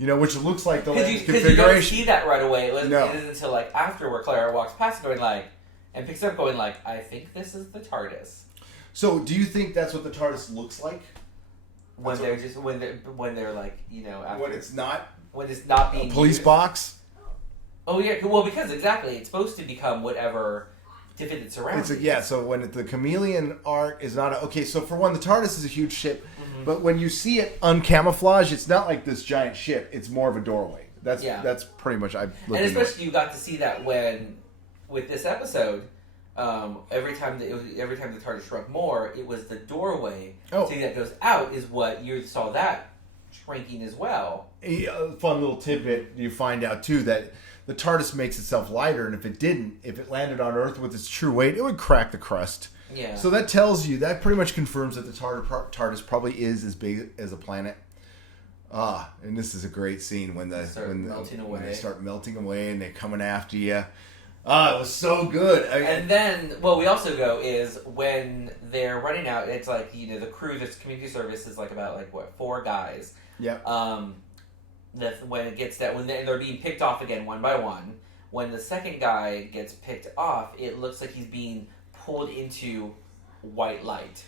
which looks like the configuration. You don't see that right away. It isn't until like after where Clara walks past, going like, and picks up, going like, I think this is the TARDIS. So, do you think that's what the TARDIS looks like? when they're like, you know, after, when it's not being a police used. box. Oh yeah, well because exactly it's supposed to become whatever to fit its surroundings. So when the chameleon art is not okay. So for one, the TARDIS is a huge ship, but when you see it uncamouflaged, it's not like this giant ship. It's more of a doorway. That's pretty much. And especially you got to see that with this episode. Every time the TARDIS shrunk more, it was the doorway that goes out is what you saw that shrinking as well. A fun little tidbit you find out too that the TARDIS makes itself lighter, and if it landed on Earth with its true weight, it would crack the crust. Yeah. So that pretty much confirms that the TARDIS probably is as big as a planet. And this is a great scene when they start melting away and they're coming after you. It was so good. And then, we also go is when they're running out. It's like the crew, this community service is like about 4 guys. Yep. When it gets that when they're being picked off again one by one, when the second guy gets picked off, it looks like he's being pulled into white light.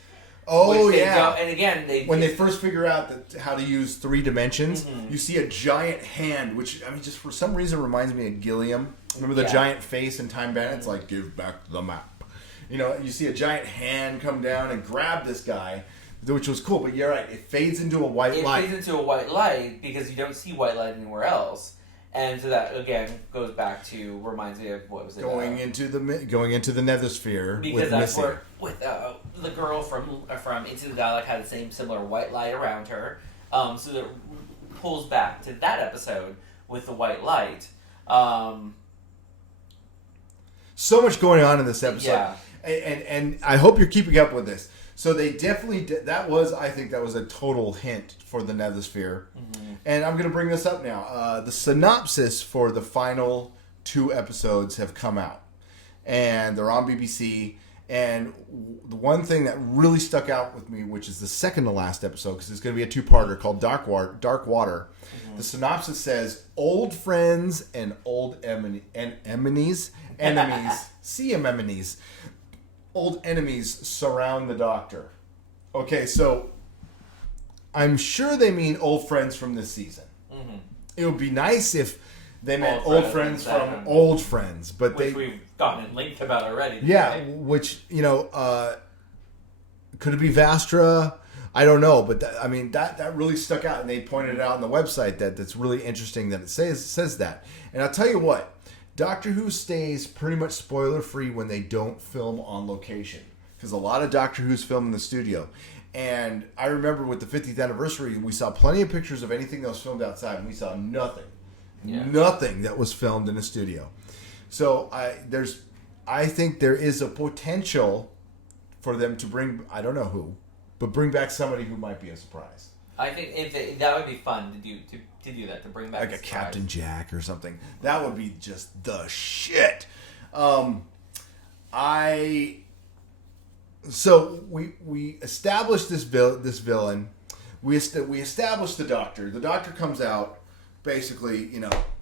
Oh yeah! And again, when they first figure out how to use 3 dimensions, you see a giant hand, which just for some reason reminds me of Gilliam. Remember the giant face in Time Bandits, like give back the map. You see a giant hand come down and grab this guy, which was cool. But you're right; it fades into a white light. It fades into a white light because you don't see white light anywhere else. And so that again reminds me of what was it? Going into the Nethersphere because with that's Missy. where the girl from Into the Dalek had the same similar white light around her. So that pulls back to that episode with the white light. So much going on in this episode, yeah. And I hope you're keeping up with this. So they definitely did. I think that was a total hint for the Nethersphere. And I'm going to bring this up now. The synopsis for the final 2 episodes have come out. And they're on BBC. And the one thing that really stuck out with me, which is the second to last episode, because it's going to be a 2-parter called Dark Water. The synopsis says, old friends and old enemies, sea anemones. Old enemies surround the Doctor. Okay, so I'm sure they mean old friends from this season. It would be nice if they meant old friends from old friends, but which we've gotten linked about already. Yeah, which could it be Vastra? I don't know, but that really stuck out, and they pointed it out on the website that's really interesting that it says that. And I'll tell you what. Doctor Who stays pretty much spoiler-free when they don't film on location. Because a lot of Doctor Who's filmed in the studio. And I remember with the 50th anniversary, we saw plenty of pictures of anything that was filmed outside, and we saw nothing. Yeah. Nothing that was filmed in a studio. So I think there is a potential for them to bring, I don't know who, but bring back somebody who might be a surprise. I think that would be fun to do that, to bring back like a Captain Jack or something. That would be just the shit. So we established this villain. We established the Doctor. The Doctor comes out basically,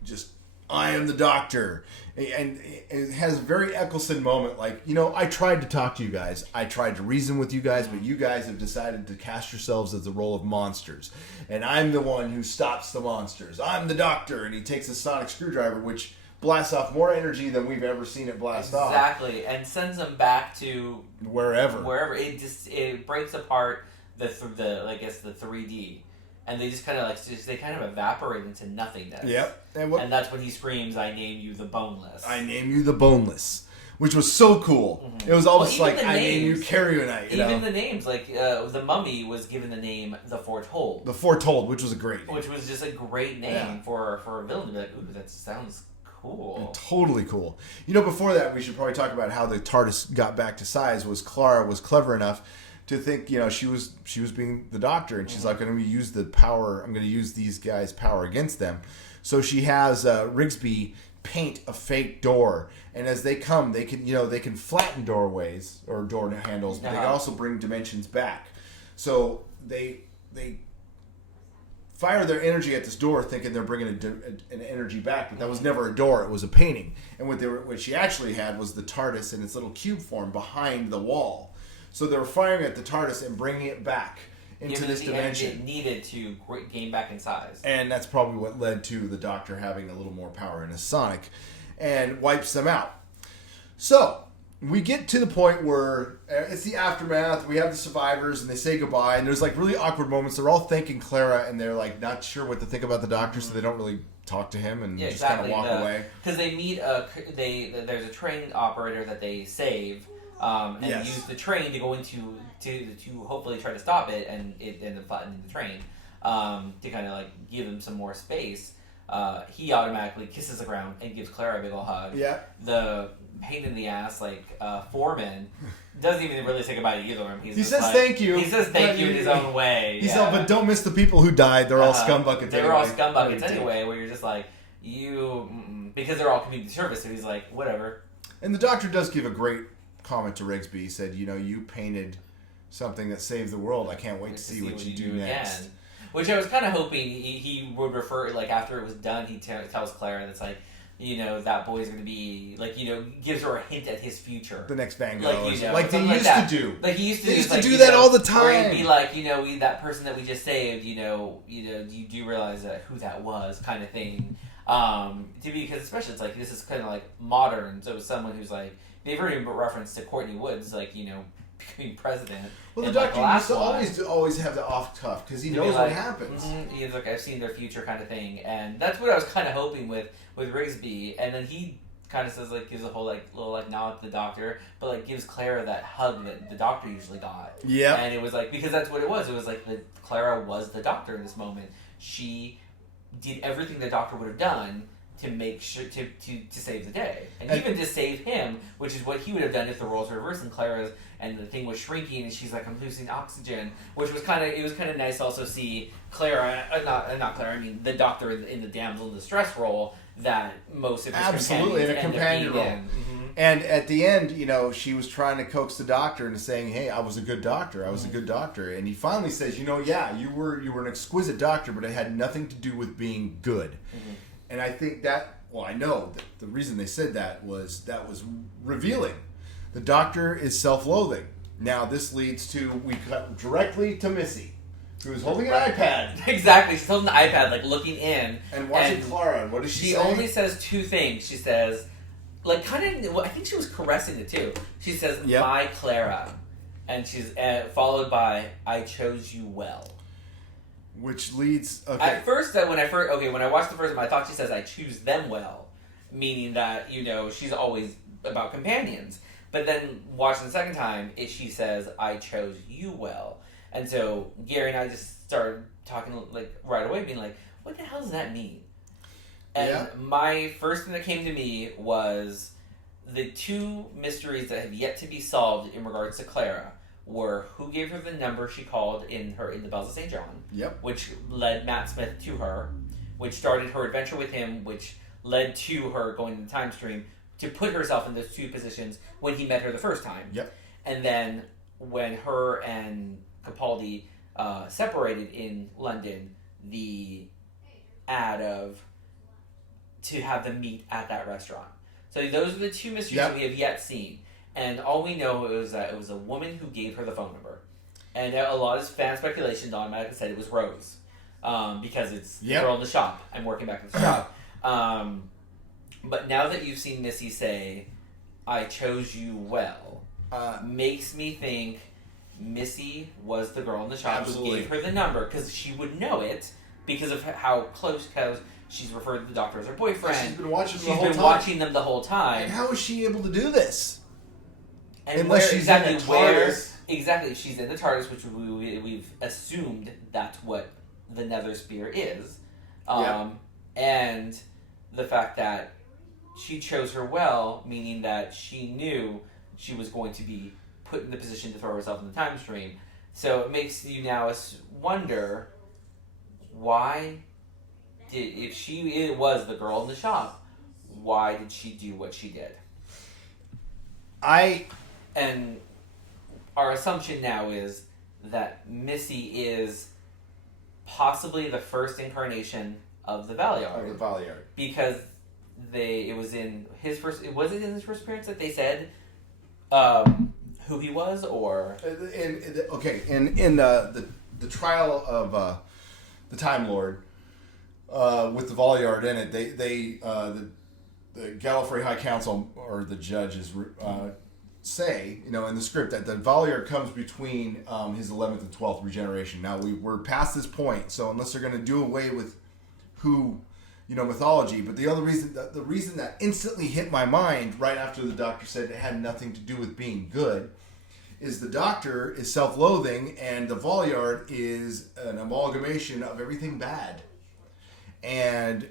just I am the Doctor, and it has a very Eccleston moment. Like, I tried to talk to you guys. I tried to reason with you guys, but you guys have decided to cast yourselves as the role of monsters. And I'm the one who stops the monsters. I'm the Doctor. And he takes a sonic screwdriver, which blasts off more energy than we've ever seen it blast off. Exactly. And sends them back to wherever. It breaks apart the 3D. And they just kind of evaporate into nothingness. Yep. And that's when he screams, "I name you the Boneless." I name you the Boneless, which was so cool. It was almost like I name you Carrionite. Even the names, the Mummy was given the name the Foretold. The Foretold, which was a great name. Which was just a great name for a villain to be like, ooh, that sounds cool. Totally cool. Before that, we should probably talk about how the TARDIS got back to size. Clara was clever enough to think, she was being the Doctor, and she's like, I'm going to use the power. I'm going to use these guys' power against them. So she has Rigsby paint a fake door, and as they come, they can flatten doorways or door handles, but they can also bring dimensions back. So they fire their energy at this door, thinking they're bringing an energy back, but that was never a door; it was a painting. And what she actually had was the TARDIS in its little cube form behind the wall. So they were firing at the TARDIS and bringing it back into this dimension. It needed to gain back in size. And that's probably what led to the Doctor having a little more power in his Sonic and wipes them out. So, we get to the point where it's the aftermath. We have the survivors and they say goodbye. And there's like really awkward moments. They're all thanking Clara and they're like not sure what to think about the Doctor, so they don't really talk to him and just kind of walk away. Because they meet there's a train operator that they save and use the train to go into to hopefully try to stop it, and it ended up flattening the train to kind of like give him some more space. He automatically kisses the ground and gives Clara a big ol' hug. Yeah. The pain in the ass, foreman, doesn't even really say goodbye to either of them. He says thank you. He says thank you in his own way. He's all, but don't miss the people who died. They're all scumbuckets anyway. They were all scumbuckets anyway, where you're just like, because they're all community service, so he's like, whatever. And the Doctor does give a great comment to Rigsby. He said, you painted something that saved the world. I can't wait to see what you do next. Again. Which I was kind of hoping he would refer, after it was done, he tells Clara that's like, that boy's going to be, gives her a hint at his future. The next Van Gogh. Like they used to do. Like he used to they used to do that all the time. Where he'd be like, that person that we just saved, you do realize who that was, kind of thing. Because especially it's this is kind of modern, so someone who's they've already referenced to Courtney Woods, becoming president. Well, the Doctor used to always have the off cuff because he knows what happens. He's like, I've seen their future, kind of thing, and that's what I was kind of hoping with Rigsby. And then he kind of says gives a whole little nod to the Doctor, but gives Clara that hug that the Doctor usually got. Yeah, and it was because that's what it was. It was Clara was the Doctor in this moment. She did everything the Doctor would have done to make sure to save the day, and even to save him, which is what he would have done if the roles were reversed and Clara's and the thing was shrinking and she's like, I'm losing oxygen, which was kind of nice to also see Clara, not Clara, I mean the Doctor in the damsel in distress role that most of his absolutely in a companion role. Mm-hmm. And at the end, she was trying to coax the Doctor into saying, "Hey, I was a good doctor. I was a good doctor." And he finally says, you were an exquisite doctor, but it had nothing to do with being good. Mm-hmm. And I think I know that the reason they said that was revealing. The Doctor is self-loathing. Now this leads to, we cut directly to Missy, who is holding an iPad. Exactly, she's holding the iPad, looking in. And watching Clara. What does she say? She only says two things. She says, I think she was caressing it too. She says, my Clara. And she's followed by, I chose you well. Which leads... Okay. At first, when I watched the first one, I thought she says, I choose them well. Meaning that, she's always about companions. But then, watching the second time, she says, I chose you well. And so, Gary and I just started talking, right away, being like, what the hell does that mean? And my first thing that came to me was the two mysteries that have yet to be solved in regards to Clara were who gave her the number she called in the Bells of St. John, which led Matt Smith to her, which started her adventure with him, which led to her going to the time stream to put herself in those two positions when he met her the first time. And then when her and Capaldi separated in London, the ad of to have them meet at that restaurant. So those are the two mysteries that we have yet seen. And all we know is that it was a woman who gave her the phone number. And a lot of fan speculation automatically said it was Rose. Because it's the girl in the shop. I'm working back at the shop. But now that you've seen Missy say, I chose you well, makes me think Missy was the girl in the shop who gave her the number. Because she would know it because of how close, because she's referred to the Doctor as her boyfriend. She's been watching them watching them the whole time. And how is she able to do this? And unless she's in the TARDIS. Exactly, she's in the TARDIS, which we've assumed that's what the Nether Spear is. And the fact that she chose her well, meaning that she knew she was going to be put in the position to throw herself in the time stream. So it makes you now wonder, why if she was the girl in the shop, why did she do what she did? And our assumption now is that Missy is possibly the first incarnation of the Valiard. Because it was in his first appearance that they said who he was, or in the the trial of the Time Lord with the Valiard in it, the Gallifrey High Council or the judges say, in the script that the Valiard comes between his 11th and 12th regeneration. Now we're past this point, so unless they're going to do away with mythology, but the reason that instantly hit my mind right after the Doctor said it had nothing to do with being good is the Doctor is self-loathing and the Valiard is an amalgamation of everything bad. And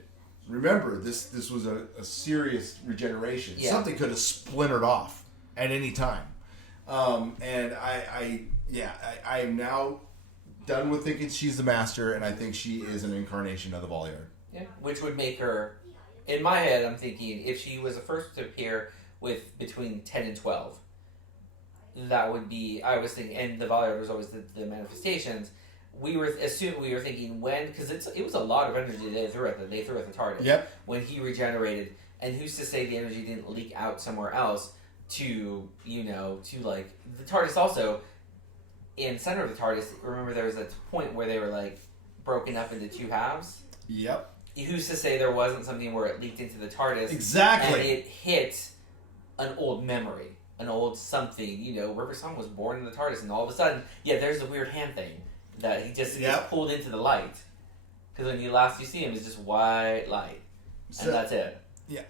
remember, this was a serious regeneration. Yeah. Something could have splintered off at any time. And I am now done with thinking she's the Master, and I think she is an incarnation of the Valiard. Yeah, which would make her, in my head, I'm thinking, if she was the first to appear with between 10 and 12, that would be, I was thinking, and the Valiard was always the manifestations. We were thinking when, because it was a lot of energy they threw at the TARDIS. Yep. When he regenerated, and who's to say the energy didn't leak out somewhere else to like the TARDIS also. In center of the TARDIS, remember there was a point where they were like broken up into two halves. Yep. Who's to say there wasn't something where it leaked into the TARDIS? Exactly. And it hit an old memory, an old something. River Song was born in the TARDIS, and all of a sudden, there's the weird hand thing that he just gets pulled into the light. Because when you see him, it's just white light, and that's it. Yeah.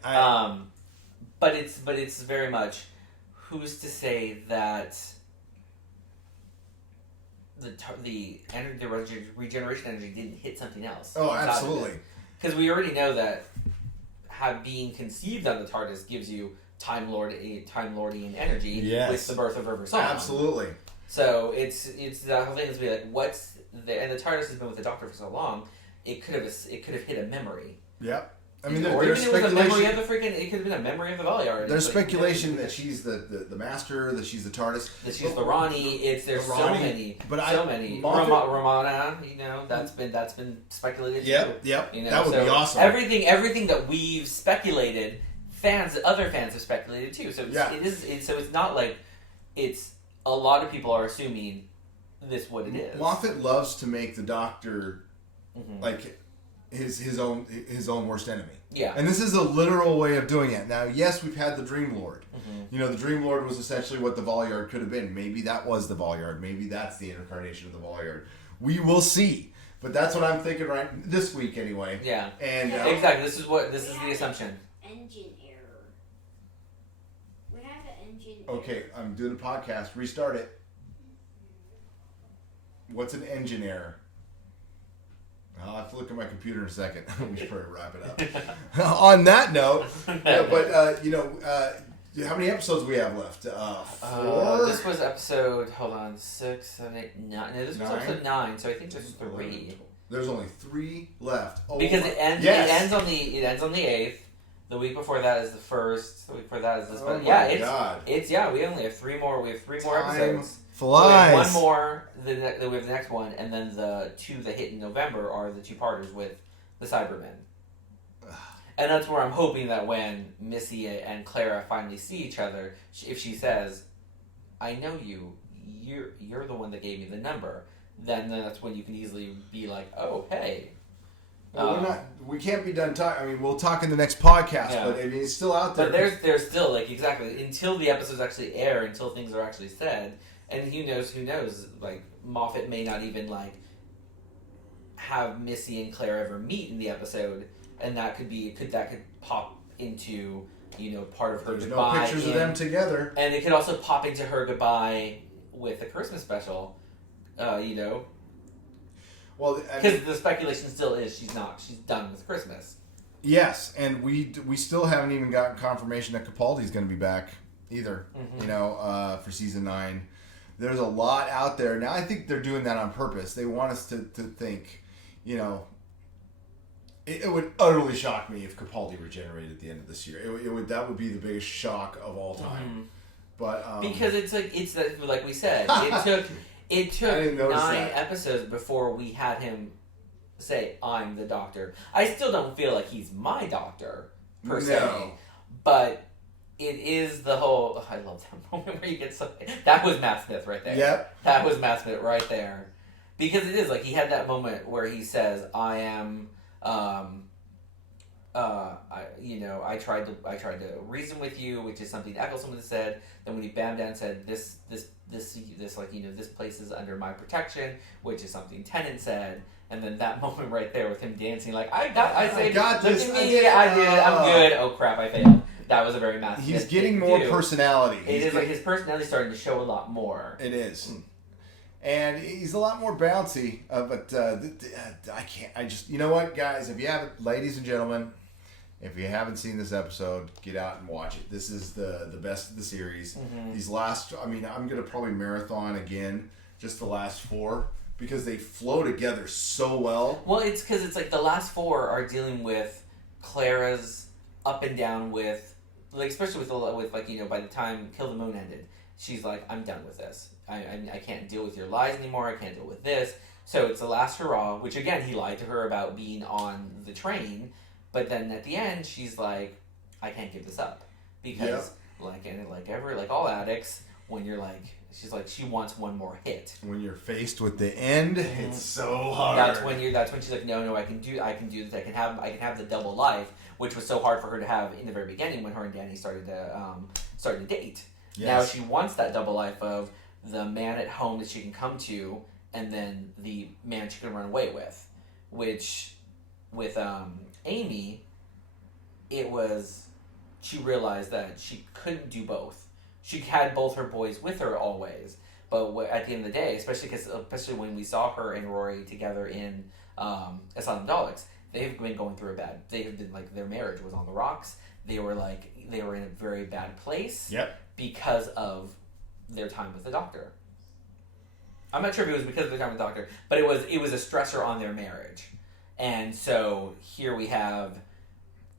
But it's very much. Who's to say that the regeneration energy didn't hit something else? Oh, absolutely. Because we already know that being conceived on the TARDIS gives you Time Lordian energy with the birth of River Song. Absolutely. So it's the whole thing is be like, what's the, and the TARDIS has been with the Doctor for so long, it could have hit a memory. Yep. I mean, or there's even it was a memory speculation. of the freaking. It could have been a memory of the Valiard. There's speculation that she's the Master, that she's the TARDIS, that she's the Ronnie. There's so many. Moffat, Romana, that's been speculated. Yep. That would be awesome. Everything that we've speculated, other fans have speculated too. So it's not like it's a lot of people are assuming this what it is. Moffat loves to make the Doctor like his own worst enemy. Yeah. And this is a literal way of doing it. Now, yes, we've had the Dream Lord. The Dream Lord was essentially what the Valiard could have been. Maybe that was the Valiard. Maybe that's the incarnation of the Valiard. We will see. But that's what I'm thinking right this week anyway. Yeah. And exactly. This is the assumption. Engine error. We have an engine Okay, I'm doing a podcast. Restart it. What's an engine error? I'll have to look at my computer in a second. We should probably wrap it up. On that note, how many episodes do we have left? 4? This was episode, 6, 7, 8, 9. No, this was episode 9, so I think there's 3. There's only 3 left. Oh, because it ends on the 8th. The week before that is the 1st. The week before that is this. But we only have 3 more. We have 3 more episodes. Flies. So we have 1 more. Then we have the next one, and then the 2 that hit in November are the 2-parters with the Cybermen. And that's where I'm hoping that when Missy and Clara finally see each other, if she says, "I know you're the one that gave me the number," then that's when you can easily be like, "Oh, hey." Well, we can't be done talking. I mean, we'll talk in the next podcast, but I mean, it's still out there. But there's still exactly until the episodes actually air, until things are actually said, and who knows? Like Moffat may not even have Missy and Claire ever meet in the episode, and that could pop into part of her goodbye. No pictures of them together, and it could also pop into her goodbye with the Christmas special. Well, because the speculation still is she's done with Christmas. Yes, and we still haven't even gotten confirmation that Capaldi's going to be back either. For season 9, there's a lot out there now. I think they're doing that on purpose. They want us to think, it would utterly shock me if Capaldi regenerated at the end of this year. That would be the biggest shock of all time. But because it's like we said, it took 9 episodes before we had him say, "I'm the Doctor." I still don't feel like he's my Doctor per se, but it is the whole. I love that moment where you get that was Matt Smith right there. Yep, that was Matt Smith right there. Because it is like he had that moment where he says, "I am." I tried to reason with you, which is something Eccleston had said. Then when he bammed down and said, this place is under my protection, which is something Tennant said. And then that moment right there with him dancing, like, I got this, look at me, I did it, I'm good. Oh crap, I failed. That was a very massive. He's getting more personality. Like his personality starting to show a lot more. It is. And he's a lot more bouncy, but I can't. You know what, guys? Ladies and gentlemen, if you haven't seen this episode, get out and watch it. This is the best of the series. Mm-hmm. These last, I'm going to probably marathon again, just the last 4, because they flow together so well. Well, it's because it's like the last 4 are dealing with Clara's up and down with, like, especially with by the time Kill the Moon ended, she's like, I'm done with this. I can't deal with your lies anymore. I can't deal with this. So it's the last hurrah, which again, he lied to her about being on the train. But then at the end, she's like, I can't give this up. Because like all addicts, when you're like, she wants one more hit. When you're faced with the end, it's so hard. That's when she's like, no, I can do this. I can have the double life, which was so hard for her to have in the very beginning when her and Danny started to date. Yes. Now she wants that double life of the man at home that she can come to, and then the man she can run away with. Which, with Amy, she realized that she couldn't do both. She had both her boys with her always, but at the end of the day, especially when we saw her and Rory together in Asylum Daleks, they've been going through they've been like, their marriage was on the rocks. They were in a very bad place. Yep. Because of their time with the Doctor. I'm not sure if it was because of their time with the Doctor, but it was a stressor on their marriage. And so here we have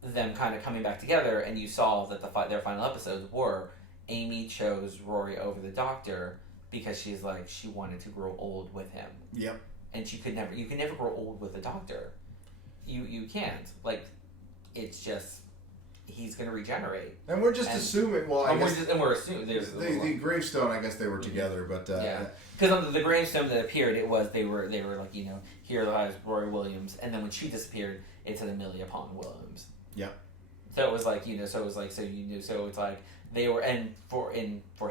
them kind of coming back together, and you saw that their final episodes were Amy chose Rory over the Doctor because she wanted to grow old with him. Yep. And you can never grow old with the Doctor. You can't. Like, it's just, he's going to regenerate. And we're just assuming, we're assuming there's the gravestone, I guess they were together, but yeah. Because on the gravestone that appeared, they were like, here lies Rory Williams, and then when she disappeared, it said Amelia Pond Williams. Yeah. So it was like, so it's like they were, and for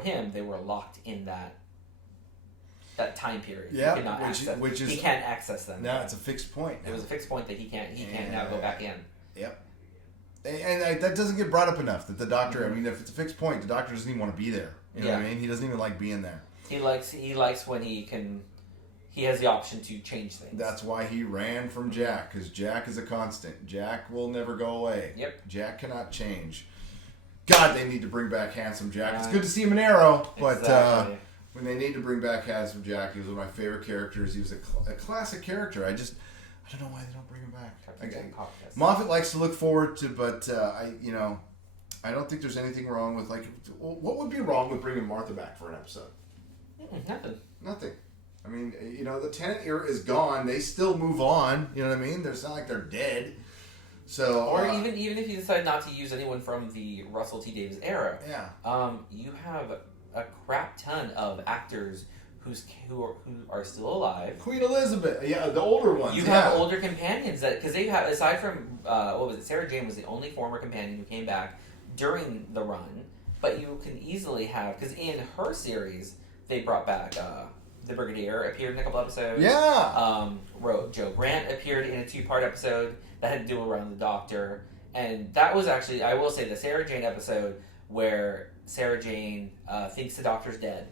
him, they were locked in that time period. Yeah, he can't access them. No, it's a fixed point. It was a fixed point that he can't now go back in. Yep. And that doesn't get brought up enough, that the Doctor, mm-hmm. If it's a fixed point, the Doctor doesn't even want to be there. You know what I mean? He doesn't even like being there. He likes when he has the option to change things. That's why he ran from Jack, because Jack is a constant. Jack will never go away. Yep. Jack cannot change. God, they need to bring back Handsome Jack. It's good to see him in Arrow, but exactly. When they need to bring back Handsome Jack, he was one of my favorite characters. He was a classic character. I don't know why they don't bring him back. Moffat likes to look forward to, but I don't think there's anything wrong with, like, what would be wrong with bringing Martha back for an episode? Nothing. I mean, the Tennant era is gone. They still move on. You know what I mean? It's not like they're dead. So, or even if you decide not to use anyone from the Russell T Davies era, you have a crap ton of actors who are still alive. Queen Elizabeth, the older ones. You have older companions because they have, aside from Sarah Jane was the only former companion who came back during the run, but you can easily have, because in her series they brought back the Brigadier appeared in a couple episodes. Yeah. Joe Grant appeared in a 2-part episode that had to do around the Doctor, and that was actually, I will say, the Sarah Jane episode where Sarah Jane thinks the Doctor's dead,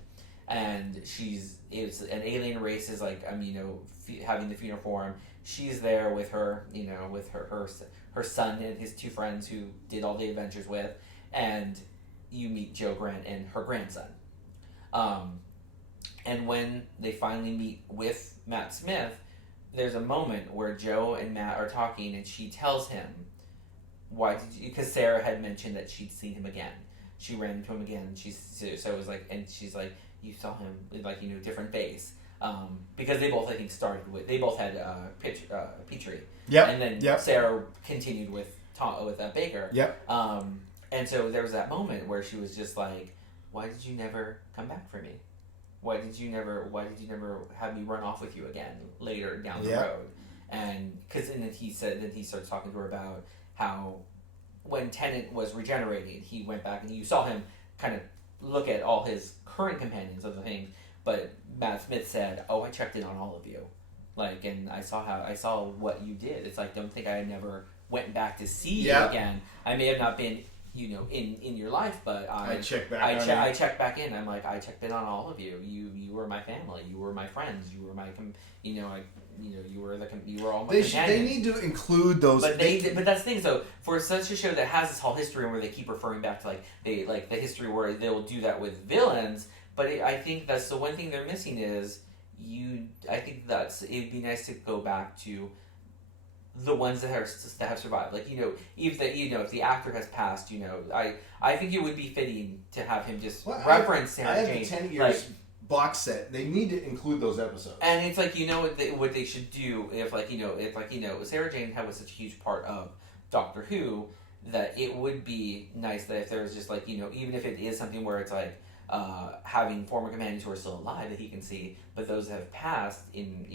and it's an alien race is like having the funeral for him. She's there with her, with her son and his 2 friends who did all the adventures with, and you meet Joe Grant and her grandson. And when they finally meet with Matt Smith, there's a moment where Joe and Matt are talking, and she tells him, "Why did you?" Because Sarah had mentioned that she'd seen him again. She ran into him again. So it was like, and she's like, "You saw him with different base." Because they both, I think, they both had Petrie. Yep. And then Sarah continued with Baker. Yep. And so there was that moment where she was just like, "Why did you never come back for me?" why did you never have me run off with you again later down the road? And then he starts talking to her about how when Tennant was regenerating, he went back and you saw him kind of look at all his current companions of the thing, but Matt Smith said, "Oh, I checked in on all of you, like, and I saw what you did. It's like, don't think I never went back to see you again. I may have not been, in your life, but I checked back. I checked back in. I'm like, I checked in on all of you. You were my family. You were my friends. You were my, you were all my companions. They need to include those. But but that's the thing. So for such a show that has this whole history where they keep referring back to the history where they'll do that with villains. But I think that's the one thing they're missing is I think it'd be nice to go back to the ones that have survived. Like, if the actor has passed, I think it would be fitting to have him just reference Sarah Jane. I have the 10 years box set. They need to include those episodes. And it's like, what they should do if Sarah Jane was such a huge part of Doctor Who, that it would be nice that if there's just even if it is something where it's like having former companions who are still alive that he can see, but those that have passed in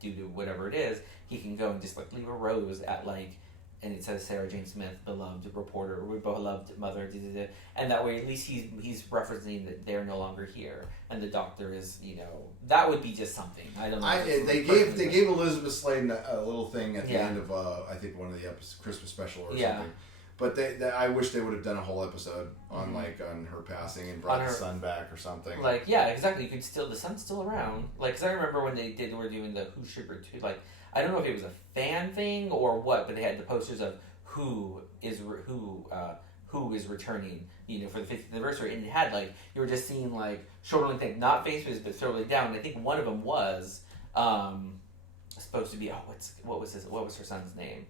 due to whatever it is, he can go and just leave a rose at and it says Sarah Jane Smith, beloved reporter, beloved mother, and that way at least he's referencing that they're no longer here, and the Doctor is, that would be just something. I don't know. They gave Elizabeth Sladen a little thing at the end of I think one of the Christmas special or something. But I wish they would have done a whole episode on on her passing and brought the son back or something. Exactly. You could the son's still around. Because I remember when they were doing the Who Sugar too. I don't know if it was a fan thing or what, but they had the posters of who is returning. For the 50th anniversary, and it had you were just seeing shoulder length, not faces, but shoulder length down. And I think one of them was supposed to be what was her son's name?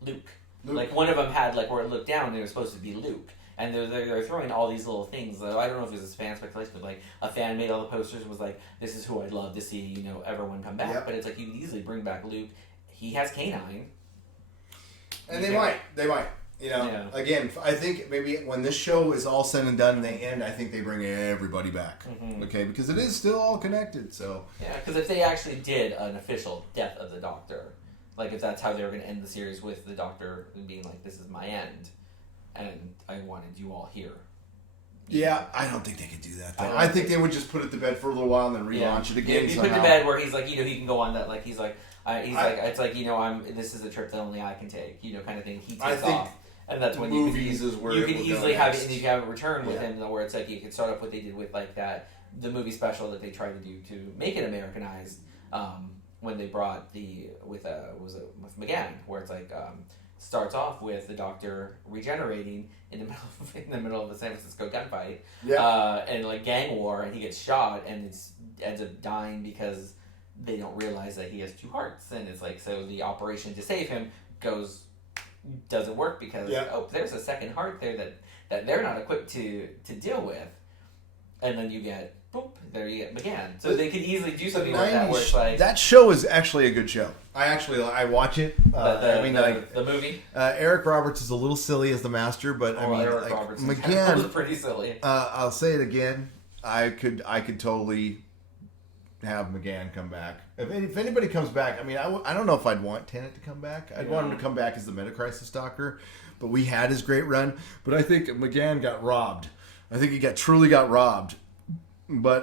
Luke. One of them had where it looked down and it was supposed to be Luke, and they're throwing all these little things. Though I don't know if it was a fan speculation, but a fan made all the posters and was this is who I'd love to see everyone come back. But it's you could easily bring back Luke. He has canine, and they might. Again, I think maybe when this show is all said and done and they end, I think they bring everybody back. Okay, because it is still all connected. So because if they actually did an official death of the Doctor. If that's how they were going to end the series with the Doctor being this is my end, and I wanted you all here. Yeah, I don't think they could do that, though. I think they would just put it to bed for a little while and then relaunch it again. You put it to bed where he's he can go on that, this is a trip that only I can take, kind of thing. He takes off. And that's when you can easily have it, and you can have a return with him, where it's you can start off what they did with the movie special that they tried to do to make it Americanized. When they brought with McGann, where it's starts off with the Doctor regenerating in the middle of the San Francisco gunfight, and gang war, and he gets shot and ends up dying because they don't realize that he has two hearts, and it's so the operation to save him doesn't work because there's a second heart there that they're not equipped to deal with, and then you get. Boop, there you get McGann. So they could easily do something like that where it's that show is actually a good show. I watch it. The movie. Eric Roberts is a little silly as the Master, but Eric Roberts McGann was pretty silly. I'll say it again. I could totally have McGann come back. If anybody comes back, I don't know if I'd want Tennant to come back. I'd want him to come back as the Meta-Crisis Doctor, but we had his great run. But I think McGann got robbed. I think he truly got robbed. But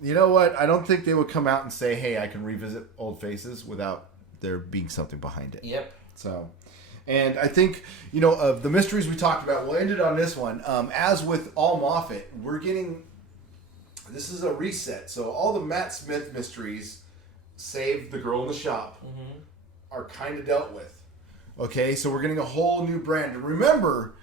you know what? I don't think they would come out and say, "Hey, I can revisit old faces," without there being something behind it. Yep. So, and I think of the mysteries we talked about, we'll end it on this one. As with all Moffat, we're getting this is a reset. So all the Matt Smith mysteries, save the girl in the shop, are kind of dealt with. Okay, so we're getting a whole new brand. And remember.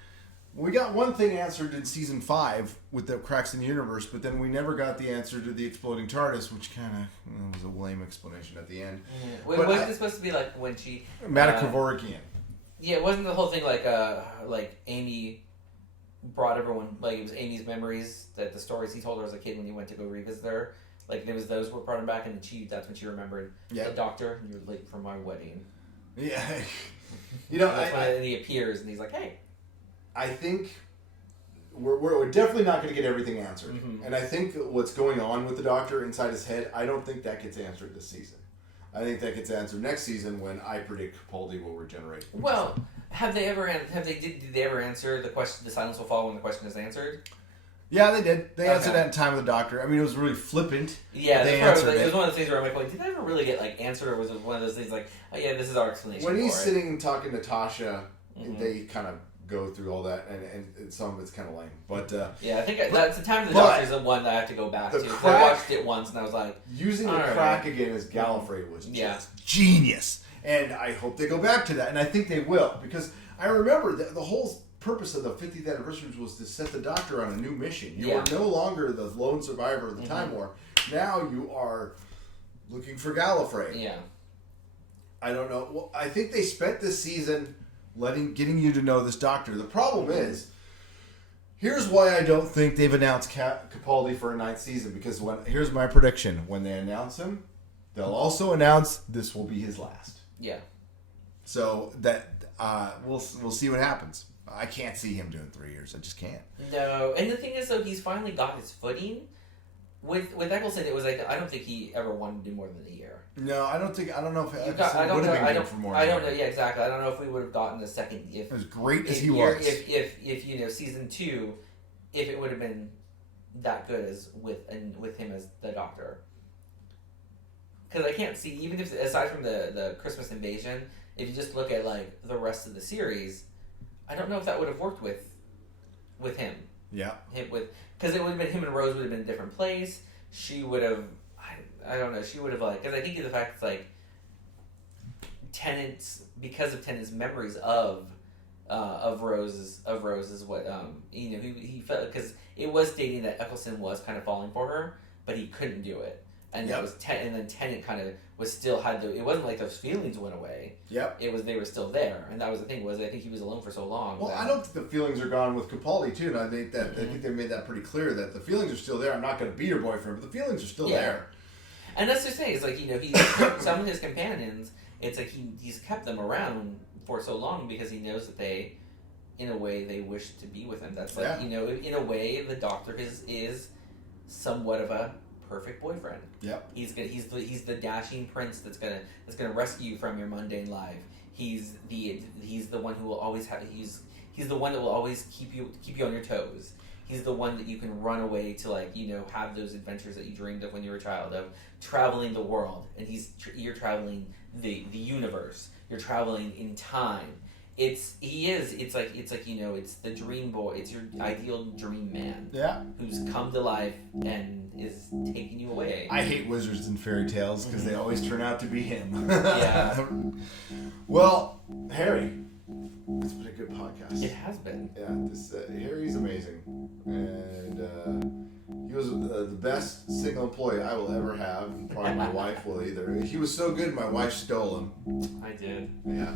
We got one thing answered in season 5 with the cracks in the universe, but then we never got the answer to the exploding TARDIS, which kind of was a lame explanation at the end. Wasn't it supposed to be when she... Metakovorikian. Yeah, wasn't the whole thing Amy brought everyone... it was Amy's memories, that the stories he told her as a kid when he went to go revisit her. There was those were brought him back, and that's when she remembered the Doctor. You're late for my wedding. Yeah. That's when he appears, and he's like, hey... I think we're definitely not going to get everything answered. Mm-hmm. And I think what's going on with the Doctor inside his head, I don't think that gets answered this season. I think that gets answered next season when I predict Capaldi will regenerate. Well, did they ever answer the question? The silence will fall when the question is answered. Yeah, they did. They answered Okay. that in Time of the Doctor. I mean, it was really flippant. Yeah, they it answered was one of those things where I'm like, did that ever really get answered, or was it one of those things like, oh yeah, this is our explanation? When he's for it. sitting and talking to Tasha, Mhm. they kind of go through all that, and some of it's kind of lame. But yeah, I think that's the Time of the Doctor is the one that I have to go back to. 'Cause I watched it once and I was like, using the crack again as Gallifrey was just genius. And I hope they go back to that, and I think they will, because I remember the whole purpose of the 50th anniversary was to set the Doctor on a new mission. You are no longer the lone survivor of the Time War. Now you are looking for Gallifrey. Yeah. I don't know. Well, I think they spent this season getting you to know this Doctor. The problem is, here's why I don't think they've announced Capaldi for a 9th season. Because here's my prediction: when they announce him, they'll also announce this will be his last. Yeah. So that we'll see what happens. I can't see him doing 3 years. I just can't. No, and the thing is, though, he's finally got his footing. With Eccleston, it was like I don't think he ever wanted to do more than a year. No, I don't know if I Eccleston don't would know. have been good for more. I don't know. Yeah, exactly. I don't know if we would have gotten the second. If as great as he was, was, if season 2, if it would have been that good as with him as the Doctor. Because I can't see, even if aside from the Christmas invasion, if you just look at like the rest of the series, I don't know if that would have worked with him. Yeah. Because it would have been him and Rose would have been in a different place. She would have, I don't know. She would have because I think of the fact it's like because of Tennant's memories of Rose is what he felt, because it was stating that Eccleston was kind of falling for her, but he couldn't do it. And that was and then Tennant kind of was still it wasn't like those feelings went away. Yep. It was they were still there, and that was the thing I think he was alone for so long. Well, I don't think the feelings are gone with Capaldi too, and I think I think they made that pretty clear that the feelings are still there. I'm not going to be your boyfriend, but the feelings are still there. And that's the thing. It's like he's some of his companions. It's like he's kept them around for so long because he knows that they, in a way, they wish to be with him. That's like in a way, the Doctor is somewhat of a perfect boyfriend. Yep. He's the dashing prince that's gonna rescue you from your mundane life. He's the one who will always have he's the one that will always keep you on your toes. He's the one that you can run away to have those adventures that you dreamed of when you were a child, of traveling the world, and you're traveling the universe. You're traveling in time. It's the dream boy. It's your ideal dream man. Yeah. Who's come to life and is taking you away. I hate wizards and fairy tales because they always turn out to be him. Yeah. Well, Harry, it's been a good podcast. It has been. Yeah, Harry's amazing, and he was the best single employee I will ever have. Probably my wife will either. He was so good, my wife stole him. I did. Yeah.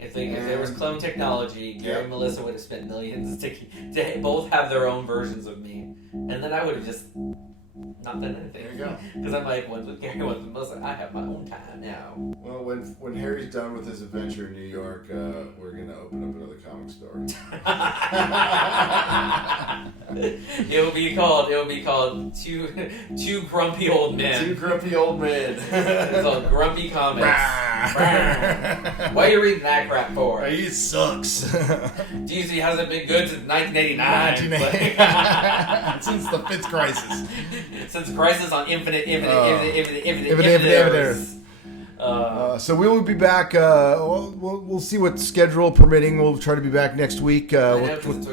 If there was clone technology, Gary and Melissa would have spent millions to both have their own versions of me, and then I would have just not done anything. There you go. Because I'm like, one's with Gary, one's with Melissa. I have my own time now. Well, when Harry's done with his adventure in New York, we're gonna open up another comic store. It'll be called two grumpy old men. Two grumpy old men. It's called Grumpy Comics. Why are you reading that crap for? He sucks. DC hasn't been good since 1989. Since the 5th crisis. Since Crisis on Infinite Earths. So we will be back. We'll see what schedule permitting. We'll try to be back next week. Next week's.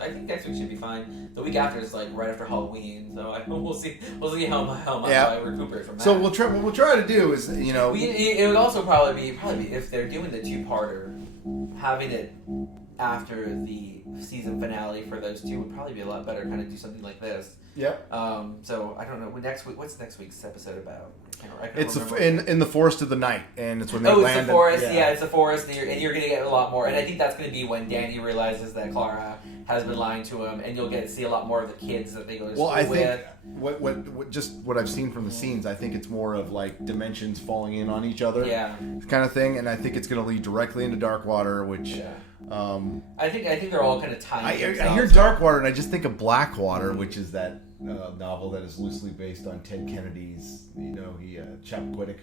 I think next week should be fine. The week after is like right after Halloween, so we'll see how I recuperate from that. So what we'll try to do is it would also probably be if they're doing the 2-parter, having it after the season finale for those two would probably be a lot better. Kind of do something like this. Yep. So I don't know. What's next week's episode about? I can't it's remember. in the Forest of the Night, and it's when they land. land. It's the Forest. Yeah, it's the Forest, and you're going to get a lot more. And I think that's going to be when Danny realizes that Clara has been lying to him, and you'll get to see a lot more of the kids that they go to school with. Well, I think what I've seen from the scenes, I think it's more of like dimensions falling in on each other, kind of thing. And I think it's going to lead directly into Darkwater, which I think they're all kind of timed. I hear Darkwater, and I just think of Blackwater, which is that novel that is loosely based on Ted Kennedy's. Chappaquiddick.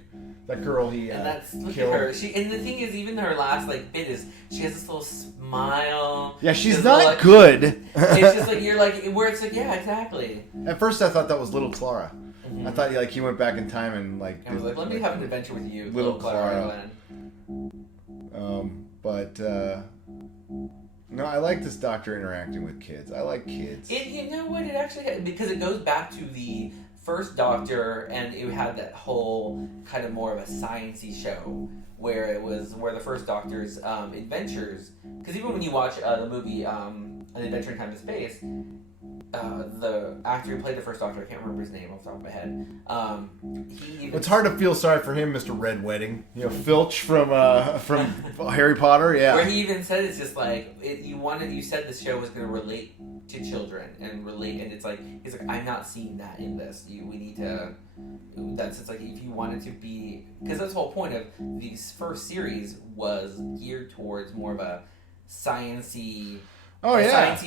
That girl he and that's look killed. at her. And the thing is, even her last bit is she has this little smile. Yeah, she's not good. It's just you're where it's yeah, exactly. At first, I thought that was Little Clara. I thought he went back in time and I was let me have an adventure with you, Little Clara. No, I like this doctor interacting with kids. I like kids. You know what? It actually because it goes back to the first Doctor, and it had that whole kind of more of a sciencey show where the first Doctor's adventures. Because even when you watch the movie An Adventure in Time and Space, the actor who played the first Doctor, I can't remember his name off the top of my head. It's hard to feel sorry for him, Mr. Red Wedding. Filch from Harry Potter. Yeah. Where he even said it's just you said this show was going to relate to children and relate, and it's he's I'm not seeing that in this. We need to. If you wanted to be, because that's the whole point of these first series was geared towards more of a sciencey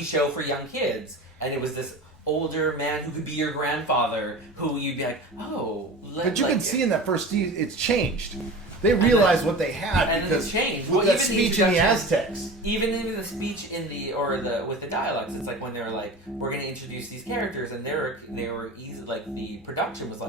show for young kids. And it was this older man who could be your grandfather, who you'd be But you can see in that first season, it's changed. They realized what they had because it changed. With that speech in the Aztecs. Even the speech in with the dialects, it's when they were we're going to introduce these characters, and they were easy. The production was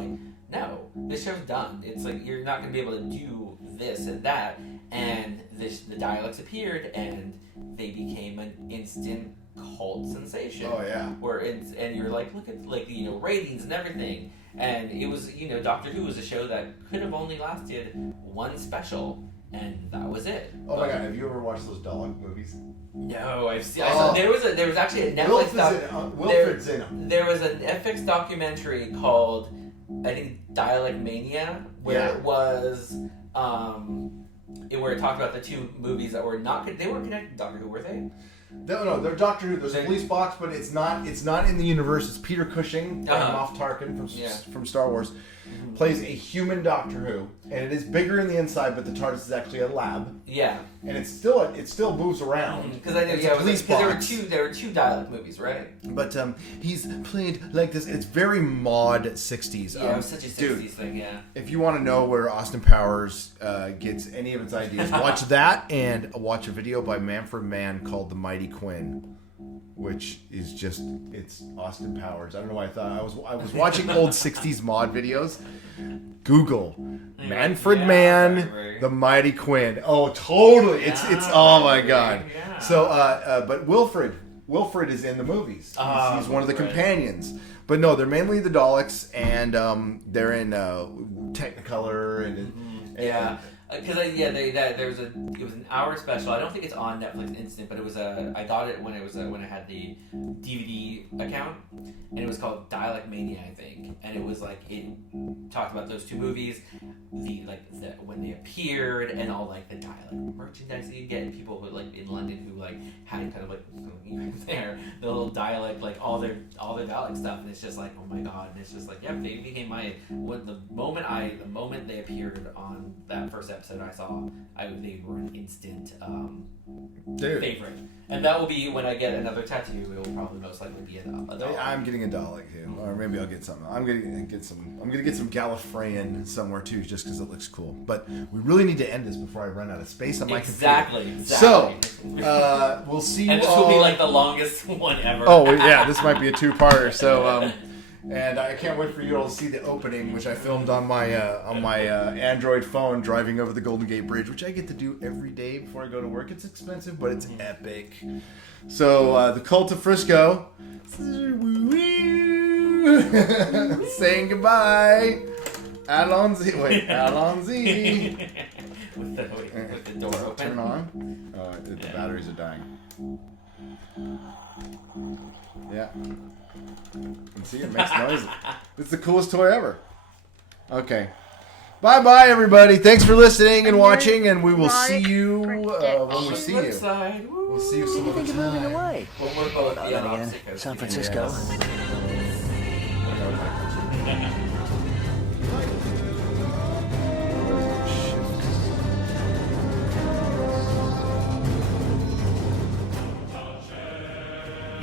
no, this show's done. It's you're not going to be able to do this and that, and the dialects appeared, and they became an instant cult sensation. Oh yeah. And you're look at ratings and everything, and it was Doctor Who was a show that could have only lasted one special, and that was it. Oh my god, have you ever watched those Dalek movies? No, I've seen. There was actually a Netflix. Wilfred's in them. There was an FX documentary called I think Dialect Mania, where it was where it talked about the two movies that were not they weren't connected to Doctor Who, were they? No, they're Doctor Who. There's a police box, but it's not in the universe. It's Peter Cushing, Moff Tarkin from Star Wars, plays a human Doctor Who, and it is bigger in the inside, but the TARDIS is actually a lab. Yeah, and it still moves around. Because I know, because there were two dialect movies, right? But he's played like this. It's very mod 60s. Yeah, it was such a 60s thing. Yeah. If you want to know where Austin Powers gets any of its ideas, watch that and watch a video by Manfred Mann called The Mighty Quinn, which is it's Austin Powers. I don't know why I thought I was watching old 60s mod videos. Google Manfred Mann, The Mighty Quinn. Oh, totally. It's oh my god. Yeah. So but Wilfred is in the movies. He's one of the companions. But no, they're mainly the Daleks, and they're in Technicolor and yeah. Because it was an hour special. I don't think it's on Netflix Instant, but it was I got it when I had the DVD account, and it was called Dialect Mania, I think, and it was it talked about those two movies, when they appeared, and all the dialect merchandise that you get, and people who in London who had kind of there the little dialect all their dialect stuff, and it's just oh my god, and it's just they became the moment they appeared on that first episode I saw, they were an instant favorite. And that will be when I get another tattoo. It will probably most likely be a Dalek. I'm getting a Dalek too, or maybe I'll get something. I'm gonna get some Gallifreyan somewhere too, just because it looks cool. But we really need to end this before I run out of space on my computer. Exactly. So we'll see you all. And this will be the longest one ever. Oh yeah, this might be a two-parter. So. And I can't wait for you all to see the opening, which I filmed on my Android phone driving over the Golden Gate Bridge, which I get to do every day before I go to work. It's expensive, but it's epic. So the Cult of Frisco, saying goodbye. Allons-y. Wait, allons-y. with the door open. Turn on. Oh, the batteries are dying. Yeah. And see, it makes noise. It's the coolest toy ever. Okay. Bye-bye, everybody. Thanks for listening and watching, and we will see you when we see you. We'll see you some other time. Moving away. Well, we're both Then again, San Francisco.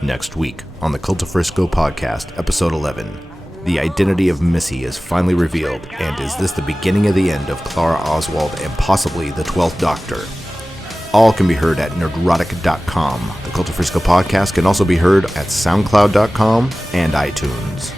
Next week on the Cult of Frisco podcast, episode 11, the identity of Missy is finally revealed, and is this the beginning of the end of Clara Oswald and possibly the 12th Doctor? All can be heard at nerdrotic.com. The Cult of Frisco podcast can also be heard at soundcloud.com and iTunes.